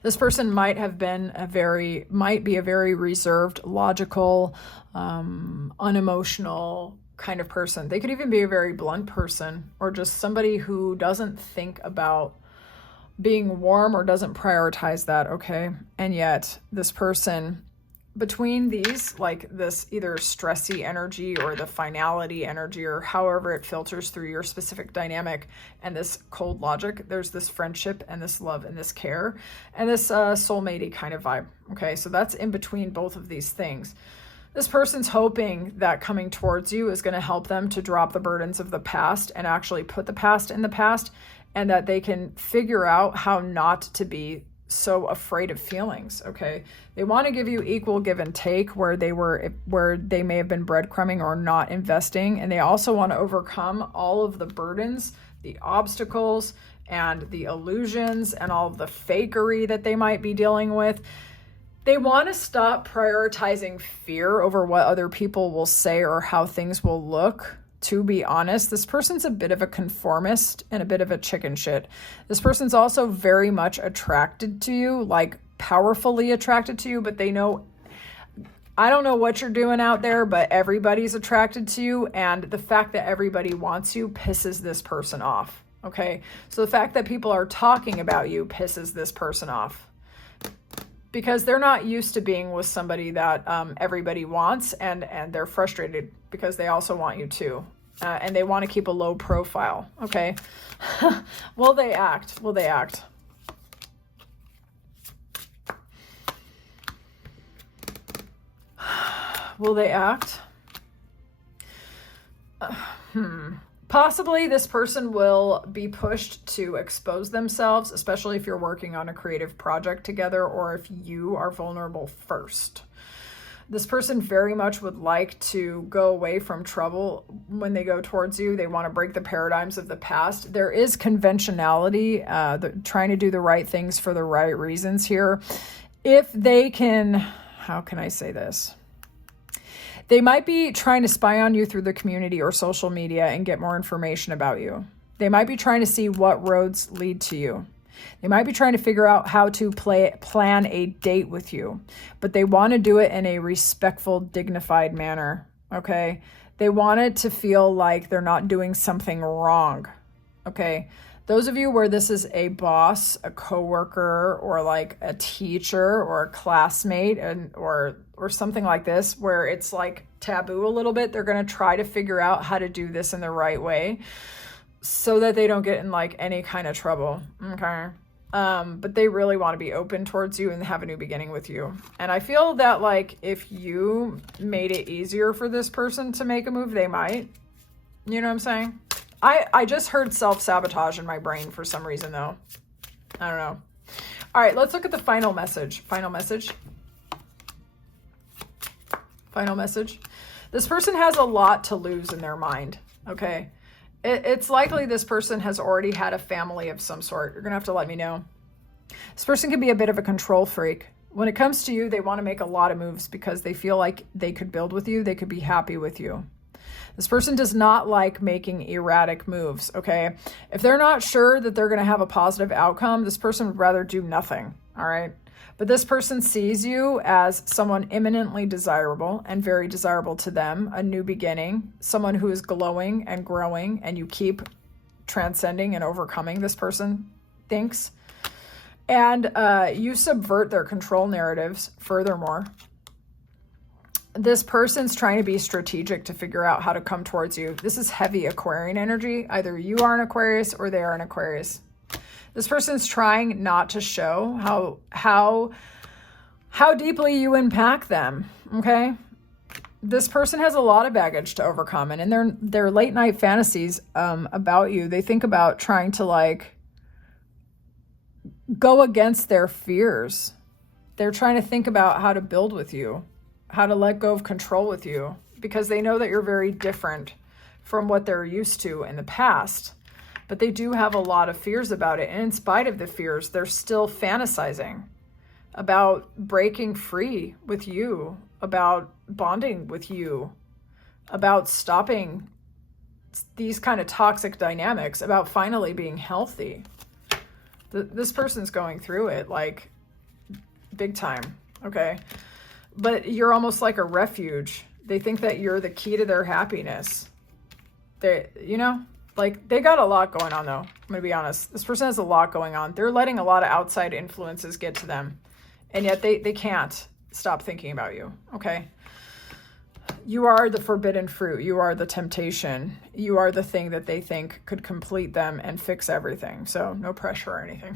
This person might be a very reserved, logical, unemotional kind of person. They could even be a very blunt person, or just somebody who doesn't think about being warm or doesn't prioritize that, okay? And yet this person, between these, like this either stressy energy or the finality energy, or however it filters through your specific dynamic, and this cold logic, there's this friendship and this love and this care and this soulmate-y kind of vibe, okay? So that's in between both of these things. This person's hoping that coming towards you is going to help them to drop the burdens of the past and actually put the past in the past, and that they can figure out how not to be so afraid of feelings, okay? They want to give you equal give and take where they may have been breadcrumbing or not investing, and they also want to overcome all of the burdens, the obstacles, and the illusions, and all of the fakery that they might be dealing with. They want to stop prioritizing fear over what other people will say or how things will look. To be honest, this person's a bit of a conformist and a bit of a chicken shit. This person's also very much attracted to you, like powerfully attracted to you, but they know, I don't know what you're doing out there, but everybody's attracted to you. And the fact that everybody wants you pisses this person off. Okay. So the fact that people are talking about you pisses this person off, because they're not used to being with somebody that everybody wants, and they're frustrated because they also want you too. And they want to keep a low profile, okay? Will they act? Will they act? Will they act? Possibly this person will be pushed to expose themselves, especially if you're working on a creative project together, or if you are vulnerable first. This person very much would like to go away from trouble when they go towards you. They want to break the paradigms of the past. There is conventionality, trying to do the right things for the right reasons here. If they can, how can I say this? They might be trying to spy on you through the community or social media and get more information about you. They might be trying to see what roads lead to you. They might be trying to figure out how to plan a date with you, but they want to do it in a respectful, dignified manner, okay? They want it to feel like they're not doing something wrong, okay? Those of you where this is a boss, a coworker, or like a teacher or a classmate or something like this, where it's like taboo a little bit, they're going to try to figure out how to do this in the right way so that they don't get in like any kind of trouble, okay? But they really want to be open towards you and have a new beginning with you. And I feel that like if you made it easier for this person to make a move, they might. You know what I'm saying? I just heard self-sabotage in my brain for some reason though. I don't know. All right, let's look at the final message. Final message. Final message. This person has a lot to lose in their mind, okay? It's likely this person has already had a family of some sort. You're going to have to let me know. This person can be a bit of a control freak. When it comes to you, they want to make a lot of moves because they feel like they could build with you. They could be happy with you. This person does not like making erratic moves, okay? If they're not sure that they're going to have a positive outcome, this person would rather do nothing, all right? But this person sees you as someone eminently desirable and very desirable to them, a new beginning, someone who is glowing and growing, and you keep transcending and overcoming, this person thinks. And you subvert their control narratives furthermore. This person's trying to be strategic to figure out how to come towards you. This is heavy Aquarian energy. Either you are an Aquarius or they are an Aquarius. This person's trying not to show how deeply you impact them, okay? This person has a lot of baggage to overcome, and in their late night fantasies about you, they think about trying to like go against their fears. They're trying to think about how to build with you, how to let go of control with you, because they know that you're very different from what they're used to in the past. But they do have a lot of fears about it. And in spite of the fears, they're still fantasizing about breaking free with you, about bonding with you, about stopping these kind of toxic dynamics, about finally being healthy. This person's going through it like big time, okay? But you're almost like a refuge. They think that you're the key to their happiness. Like, they got a lot going on, though. I'm going to be honest. This person has a lot going on. They're letting a lot of outside influences get to them. And yet they can't stop thinking about you, okay? You are the forbidden fruit. You are the temptation. You are the thing that they think could complete them and fix everything. So no pressure or anything.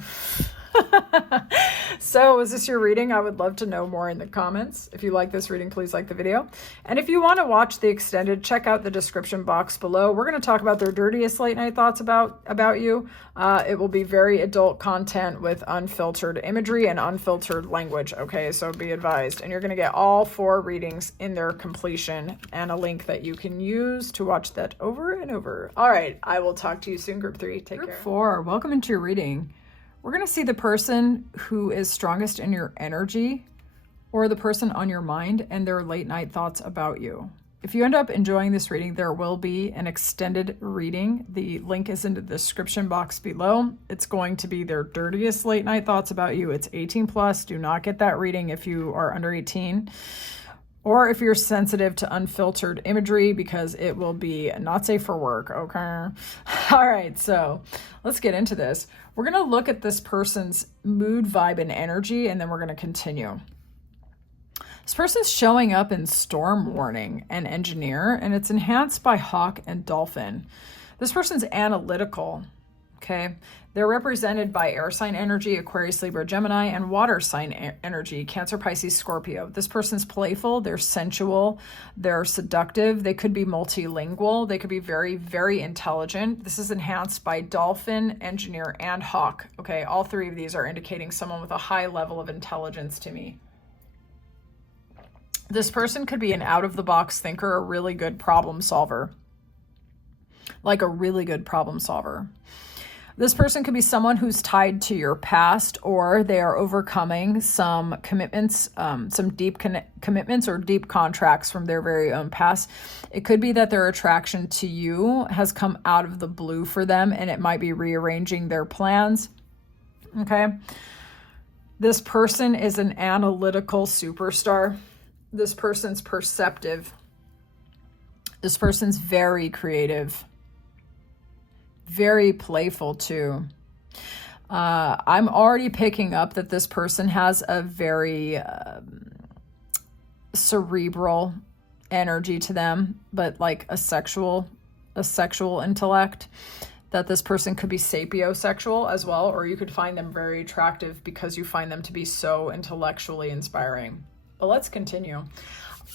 So is this your reading? I would love to know more in the comments. If you like this reading, please like the video. And if you want to watch the extended, check out the description box below. We're going to talk about their dirtiest late night thoughts about you. It will be very adult content with unfiltered imagery and unfiltered language. Okay, so be advised. And you're going to get all 4 readings in their completion and a link that you can use to watch that over and over. All right, I will talk to you soon, Group 3. Take care. Group 4, welcome into your reading. We're going to see the person who is strongest in your energy or the person on your mind and their late night thoughts about you. If you end up enjoying this reading, there will be an extended reading. The link is in the description box below. It's going to be their dirtiest late night thoughts about you. It's 18 plus. Do not get that reading if you are under 18. Or if you're sensitive to unfiltered imagery, because it will be not safe for work, okay? All right, so let's get into this. We're going to look at this person's mood, vibe, and energy, and then we're going to continue. This person's showing up in Storm Warning and Engineer, and it's enhanced by Hawk and Dolphin. This person's analytical, okay? They're represented by air sign energy, Aquarius, Libra, Gemini, and water sign energy, Cancer, Pisces, Scorpio. This person's playful, they're sensual, they're seductive, they could be multilingual, they could be very, very intelligent. This is enhanced by Dolphin, Engineer, and Hawk. Okay, all 3 of these are indicating someone with a high level of intelligence to me. This person could be an out-of-the-box thinker, a really good problem solver. Like a really good problem solver. This person could be someone who's tied to your past, or they are overcoming some commitments, some deep commitments or deep contracts from their very own past. It could be that their attraction to you has come out of the blue for them, and it might be rearranging their plans. okay? This person is an analytical superstar. This person's perceptive. This person's very creative. Very playful too. I'm already picking up that this person has a very cerebral energy to them, but like a sexual intellect. That this person could be sapiosexual as well, or you could find them very attractive because you find them to be so intellectually inspiring. But let's continue.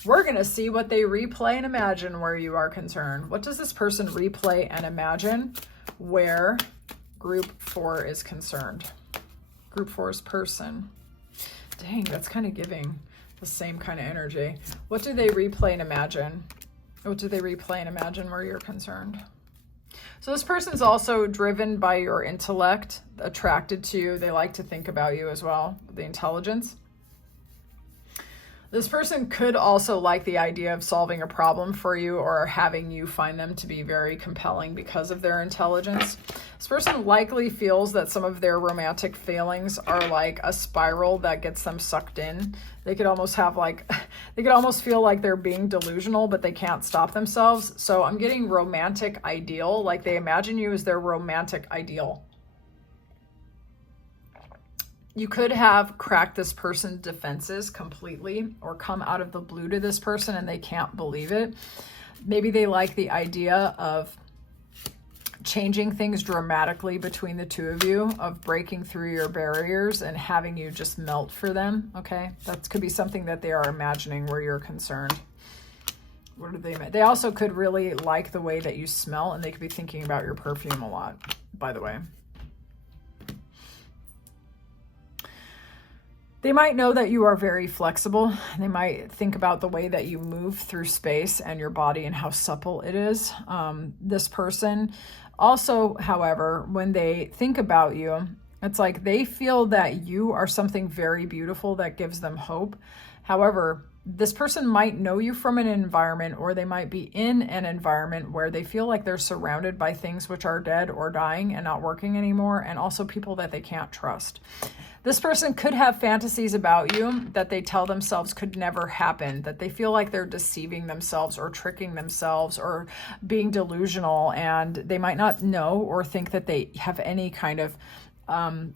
We're going to see what they replay and imagine where you are concerned. What does this person replay and imagine where group 4 is concerned? Group 4's person. Dang, that's kind of giving the same kind of energy. What do they replay and imagine? What do they replay and imagine where you're concerned? So this person's also driven by your intellect, attracted to you. They like to think about you as well, the intelligence. This person could also like the idea of solving a problem for you or having you find them to be very compelling because of their intelligence. This person likely feels that some of their romantic failings are like a spiral that gets them sucked in. They could almost have like, they could almost feel like they're being delusional, but they can't stop themselves. So I'm getting romantic ideal, like they imagine you as their romantic ideal. You could have cracked this person's defenses completely or come out of the blue to this person and they can't believe it. Maybe they like the idea of changing things dramatically between the two of you, of breaking through your barriers and having you just melt for them, okay? That could be something that they are imagining where you're concerned. What do they mean? They also could really like the way that you smell, and they could be thinking about your perfume a lot, by the way. They might know that you are very flexible. They might think about the way that you move through space and your body and how supple it is. This person also, however, when they think about you, it's like they feel that you are something very beautiful that gives them hope. However, this person might know you from an environment, or they might be in an environment where they feel like they're surrounded by things which are dead or dying and not working anymore, and also people that they can't trust. This person could have fantasies about you that they tell themselves could never happen, that they feel like they're deceiving themselves or tricking themselves or being delusional, and they might not know or think that they have any kind of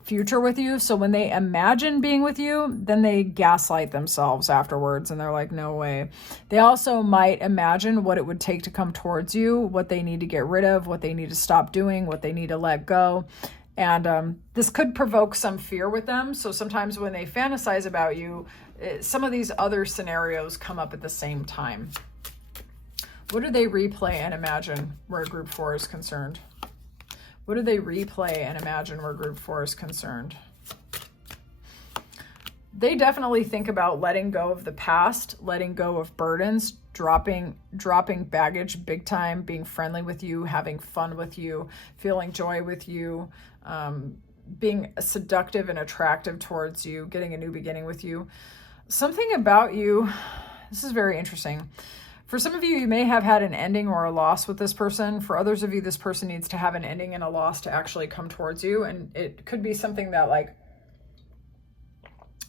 future with you. So when they imagine being with you, then they gaslight themselves afterwards and they're like, no way. They also might imagine what it would take to come towards you, what they need to get rid of, what they need to stop doing, what they need to let go. And this could provoke some fear with them. So sometimes when they fantasize about you, some of these other scenarios come up at the same time. What do they replay and imagine where group 4 is concerned? What do they replay and imagine where group 4 is concerned? They definitely think about letting go of the past, letting go of burdens, dropping baggage big time, being friendly with you, having fun with you, feeling joy with you, being seductive and attractive towards you, getting a new beginning with you. Something about you, this is very interesting. For some of you, you may have had an ending or a loss with this person. For others of you, this person needs to have an ending and a loss to actually come towards you. And it could be something that like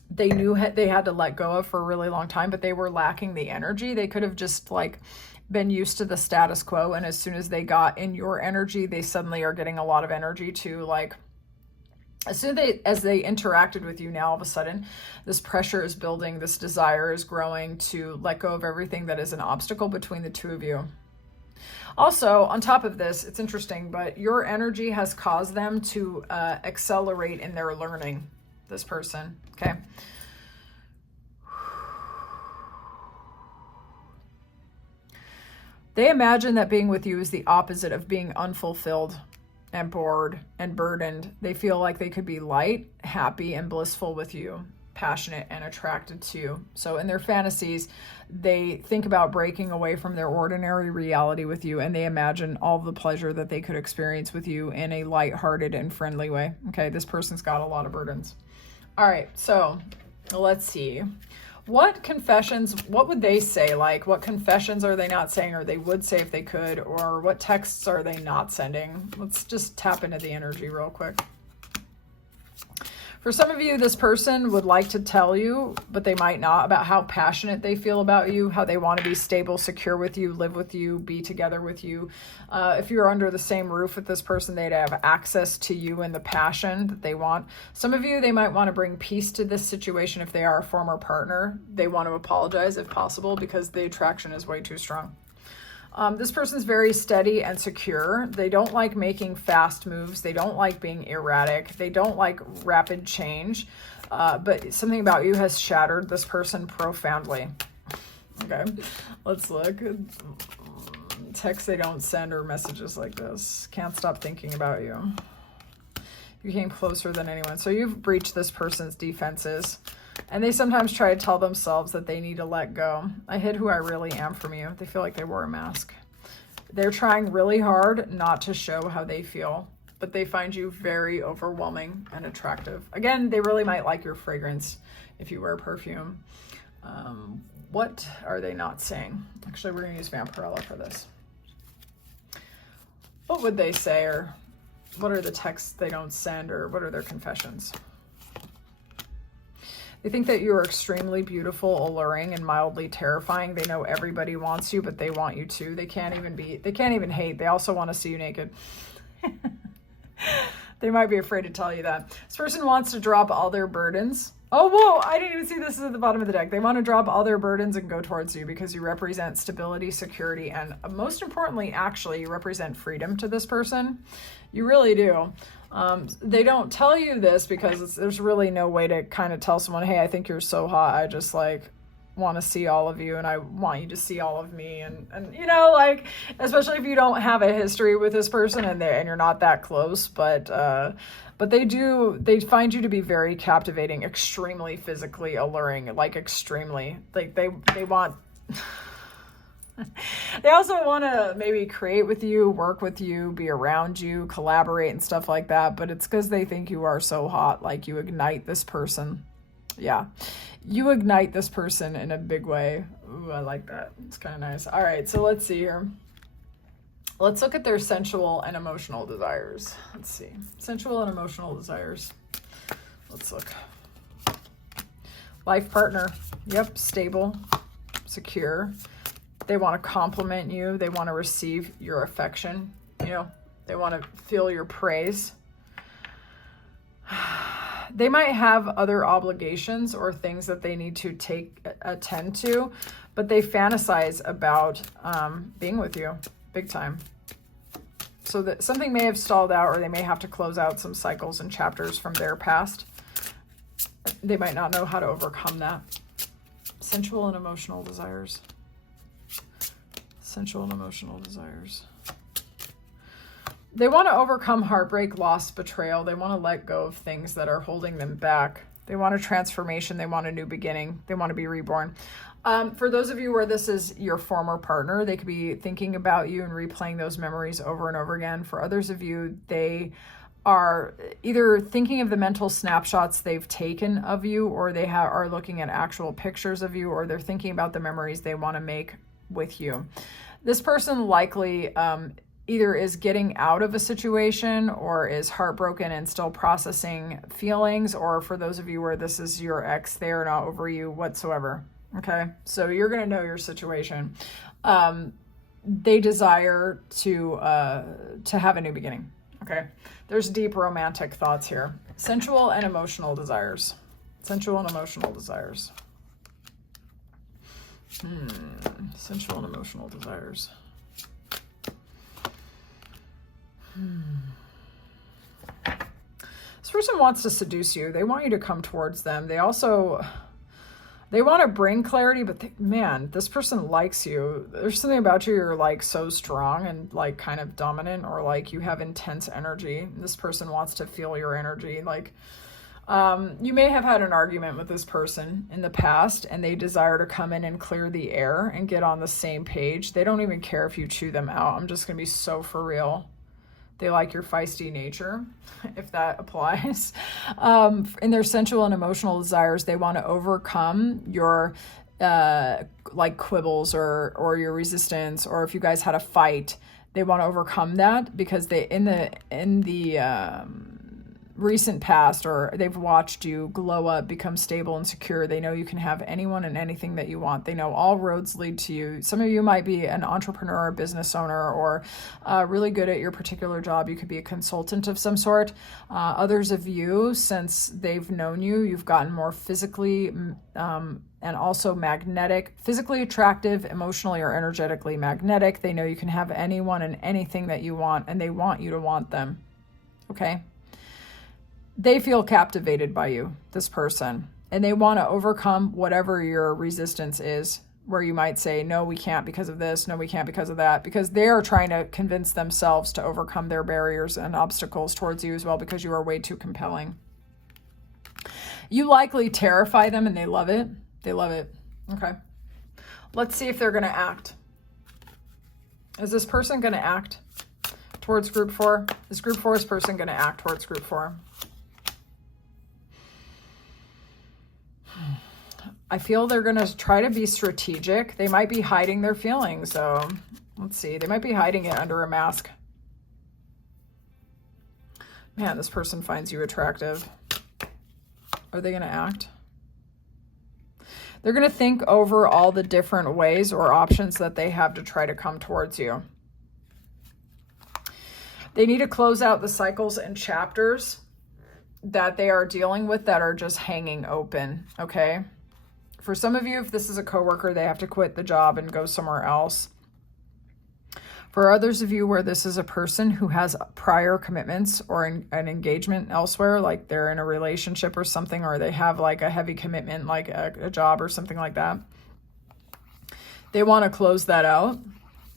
they knew they had to let go of for a really long time, but they were lacking the energy. They could have just like been used to the status quo, and as soon as they got in your energy, they suddenly are getting a lot of energy to like, as soon as they interacted with you, now all of a sudden this pressure is building, this desire is growing to let go of everything that is an obstacle between the two of you. Also, on top of this, it's interesting, but your energy has caused them to accelerate in their learning, this person, okay? They imagine that being with you is the opposite of being unfulfilled and bored and burdened. They feel like they could be light, happy, and blissful with you, passionate and attracted to you. So in their fantasies, they think about breaking away from their ordinary reality with you, and they imagine all the pleasure that they could experience with you in a lighthearted and friendly way. Okay, this person's got a lot of burdens. All right, so let's see. What confessions, what would they say? Like, what confessions are they not saying, or they would say if they could, or what texts are they not sending? Let's just tap into the energy real quick. For some of you, this person would like to tell you, but they might not, about how passionate they feel about you, how they want to be stable, secure with you, live with you, be together with you. If you're under the same roof with this person, they'd have access to you and the passion that they want. Some of you, they might want to bring peace to this situation if they are a former partner. They want to apologize if possible because the attraction is way too strong. This person's very steady and secure. They don't like making fast moves. They don't like being erratic. They don't like rapid change. But something about you has shattered this person profoundly. Okay, let's look. Texts they don't send or messages like this. Can't stop thinking about you. You came closer than anyone. So you've breached this person's defenses. And they sometimes try to tell themselves that they need to let go. I hid who I really am from you. They feel like they wore a mask. They're trying really hard not to show how they feel, but they find you very overwhelming and attractive. Again, they really might like your fragrance if you wear perfume. What are they not saying? Actually, we're going to use Vampirella for this. What would they say, or what are the texts they don't send, or what are their confessions? They think that you are extremely beautiful, alluring, and mildly terrifying. They know everybody wants you, but they want you too. They can't even hate. They also want to see you naked. They might be afraid to tell you that. This person wants to drop all their burdens. Oh, whoa, I didn't even see this at the bottom of the deck. They want to drop all their burdens and go towards you because you represent stability, security, and most importantly, actually, you represent freedom to this person. You really do. They don't tell you this because there's really no way to kind of tell someone, hey, I think you're so hot. I just want to see all of you and I want you to see all of me. And especially if you don't have a history with this person and you're not that close, but they find you to be very captivating, extremely physically alluring, extremely, they want, they also want to maybe create with you, work with you, be around you, collaborate and stuff like that. But it's because they think you are so hot, you ignite this person. Yeah, you ignite this person in a big way. Ooh, I like that. It's kind of nice. All right, so let's see here. Let's look at their sensual and emotional desires. Let's see. Sensual and emotional desires. Let's look. Life partner. Yep, stable, secure. They want to compliment you. They want to receive your affection. They want to feel your praise. They might have other obligations or things that they need to attend to, but they fantasize about being with you big time. So that something may have stalled out, or they may have to close out some cycles and chapters from their past. They might not know how to overcome that. Sensual and emotional desires. Sensual and emotional desires. They want to overcome heartbreak, loss, betrayal. They want to let go of things that are holding them back. They want a transformation. They want a new beginning. They want to be reborn. For those of you where this is your former partner, they could be thinking about you and replaying those memories over and over again. For others of you, they are either thinking of the mental snapshots they've taken of you, or they are looking at actual pictures of you, or they're thinking about the memories they want to make with you. This person likely either is getting out of a situation or is heartbroken and still processing feelings, or for those of you where this is your ex, they are not over you whatsoever. Okay, so you're going to know your situation. They desire to have a new beginning. Okay, there's deep romantic thoughts here. Sensual and emotional desires. Sensual and emotional desires. Sensual and emotional desires. This person wants to seduce you. They want you to come towards them. They want to bring clarity, but man, this person likes you. There's something about you, you're so strong and kind of dominant, or you have intense energy. This person wants to feel your energy. You may have had an argument with this person in the past, and they desire to come in and clear the air and get on the same page. They don't even care if you chew them out. I'm just going to be so for real. They like your feisty nature, if that applies. In their sensual and emotional desires, they want to overcome your quibbles or your resistance, or if you guys had a fight, they want to overcome that because they in the recent past, or they've watched you glow up, become stable and secure. They know you can have anyone and anything that you want. They know all roads lead to you. Some of you might be an entrepreneur or business owner, or really good at your particular job. You could be a consultant of some sort. Others of you, since they've known you, you've gotten more physically and also magnetic, physically attractive, emotionally or energetically magnetic. They know you can have anyone and anything that you want, and they want you to want them. Okay? They feel captivated by you, this person, and they want to overcome whatever your resistance is, where you might say, no, we can't because of this, no, we can't because of that, because they're trying to convince themselves to overcome their barriers and obstacles towards you as well, because you are way too compelling. You likely terrify them, and they love it. They love it. Okay. Let's see if they're going to act. Is this person going to act towards group 4? Is group 4's person going to act towards group 4? I feel they're going to try to be strategic. They might be hiding their feelings, so let's see. They might be hiding it under a mask. Man, this person finds you attractive. Are they going to act? They're going to think over all the different ways or options that they have to try to come towards you. They need to close out the cycles and chapters that they are dealing with that are just hanging open, okay? For some of you, if this is a coworker, they have to quit the job and go somewhere else. For others of you where this is a person who has prior commitments or an engagement elsewhere, like they're in a relationship or something, or they have like a heavy commitment, like a job or something like that, they want to close that out.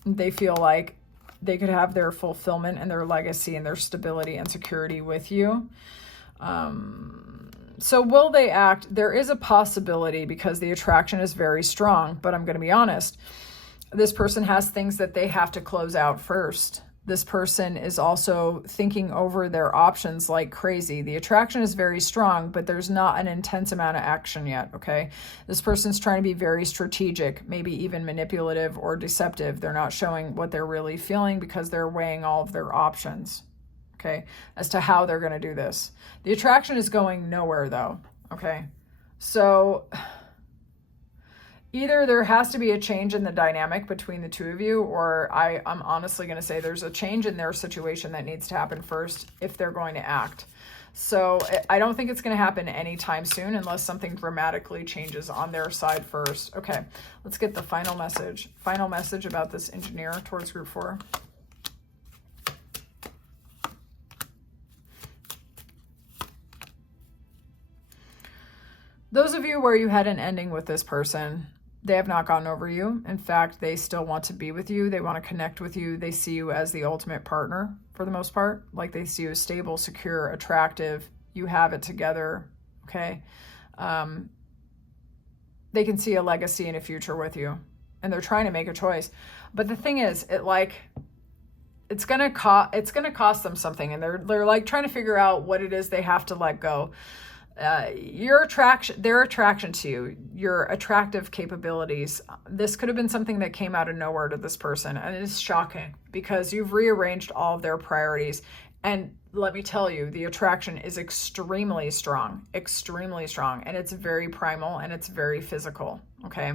They feel like they could have their fulfillment and their legacy and their stability and security with you. So will they act? There is a possibility, because the attraction is very strong, but I'm going to be honest. This person has things that they have to close out first. This person is also thinking over their options like crazy. The attraction is very strong, but there's not an intense amount of action yet, okay? This person's trying to be very strategic, maybe even manipulative or deceptive. They're not showing what they're really feeling because they're weighing all of their options, okay, as to how they're going to do this. The attraction is going nowhere, though, okay? So either there has to be a change in the dynamic between the two of you, or I'm honestly going to say there's a change in their situation that needs to happen first if they're going to act. So I don't think it's going to happen anytime soon unless something dramatically changes on their side first. Okay, let's get the final message. Final message about this engineer towards group 4. Those of you where you had an ending with this person, they have not gotten over you. In fact, they still want to be with you. They want to connect with you. They see you as the ultimate partner for the most part. Like they see you as stable, secure, attractive. You have it together, okay? They can see a legacy and a future with you. And they're trying to make a choice. But the thing is, it's gonna cost them something. And they're like trying to figure out what it is they have to let go. Their attraction to you, your attractive capabilities. This could have been something that came out of nowhere to this person. And it is shocking because you've rearranged all of their priorities. And let me tell you, the attraction is extremely strong. And it's very primal and it's very physical. Okay.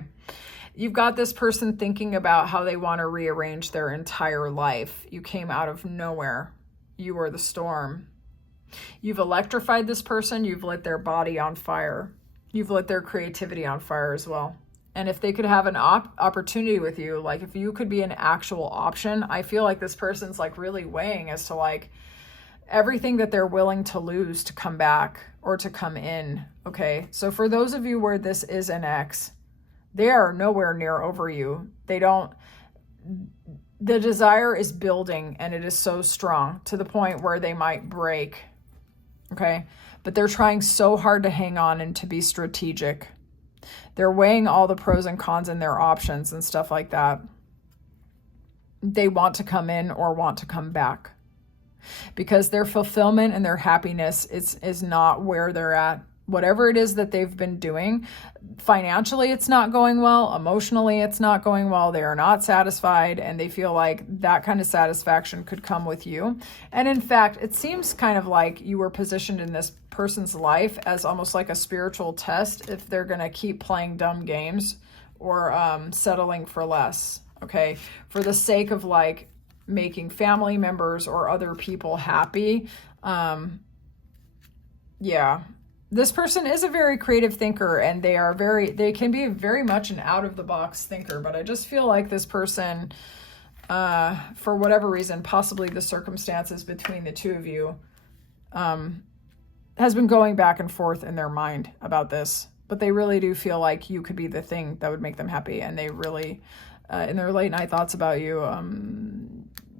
You've got this person thinking about how they want to rearrange their entire life. You came out of nowhere. You were the storm. You've electrified this person. You've lit their body on fire. You've lit their creativity on fire as well. And if they could have an opportunity with you, like if you could be an actual option, I feel like this person's like really weighing as to like everything that they're willing to lose to come back or to come in. Okay. So for those of you where this is an ex, they are nowhere near over you. The desire is building and it is so strong to the point where they might break. Okay. But they're trying so hard to hang on and to be strategic. They're weighing all the pros and cons and their options and stuff like that. They want to come in or want to come back because their fulfillment and their happiness is not where they're at. whatever it is that they've been doing. Financially, it's not going well. Emotionally, it's not going well. They are not satisfied, and they feel like that kind of satisfaction could come with you. And in fact, it seems kind of like you were positioned in this person's life as almost like a spiritual test if they're going to keep playing dumb games or settling for less, okay? For the sake of like making family members or other people happy. Yeah. This person is a very creative thinker, and they can be very much an out of the box thinker, but I just feel like this person, for whatever reason, possibly the circumstances between the two of you, has been going back and forth in their mind about this, but they really do feel like you could be the thing that would make them happy. And they really, in their late night thoughts about you,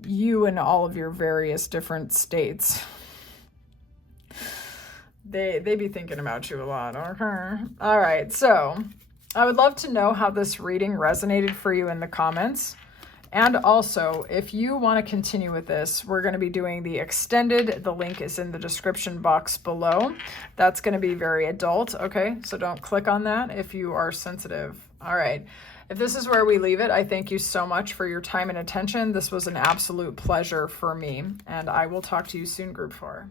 you and all of your various different states, they be thinking about you a lot. Okay. All right. So I would love to know how this reading resonated for you in the comments. And also, if you want to continue with this, we're going to be doing the extended. The link is in the description box below. That's going to be very adult. Okay. So don't click on that if you are sensitive. All right. If this is where we leave it, I thank you so much for your time and attention. This was an absolute pleasure for me, and I will talk to you soon, Group 4.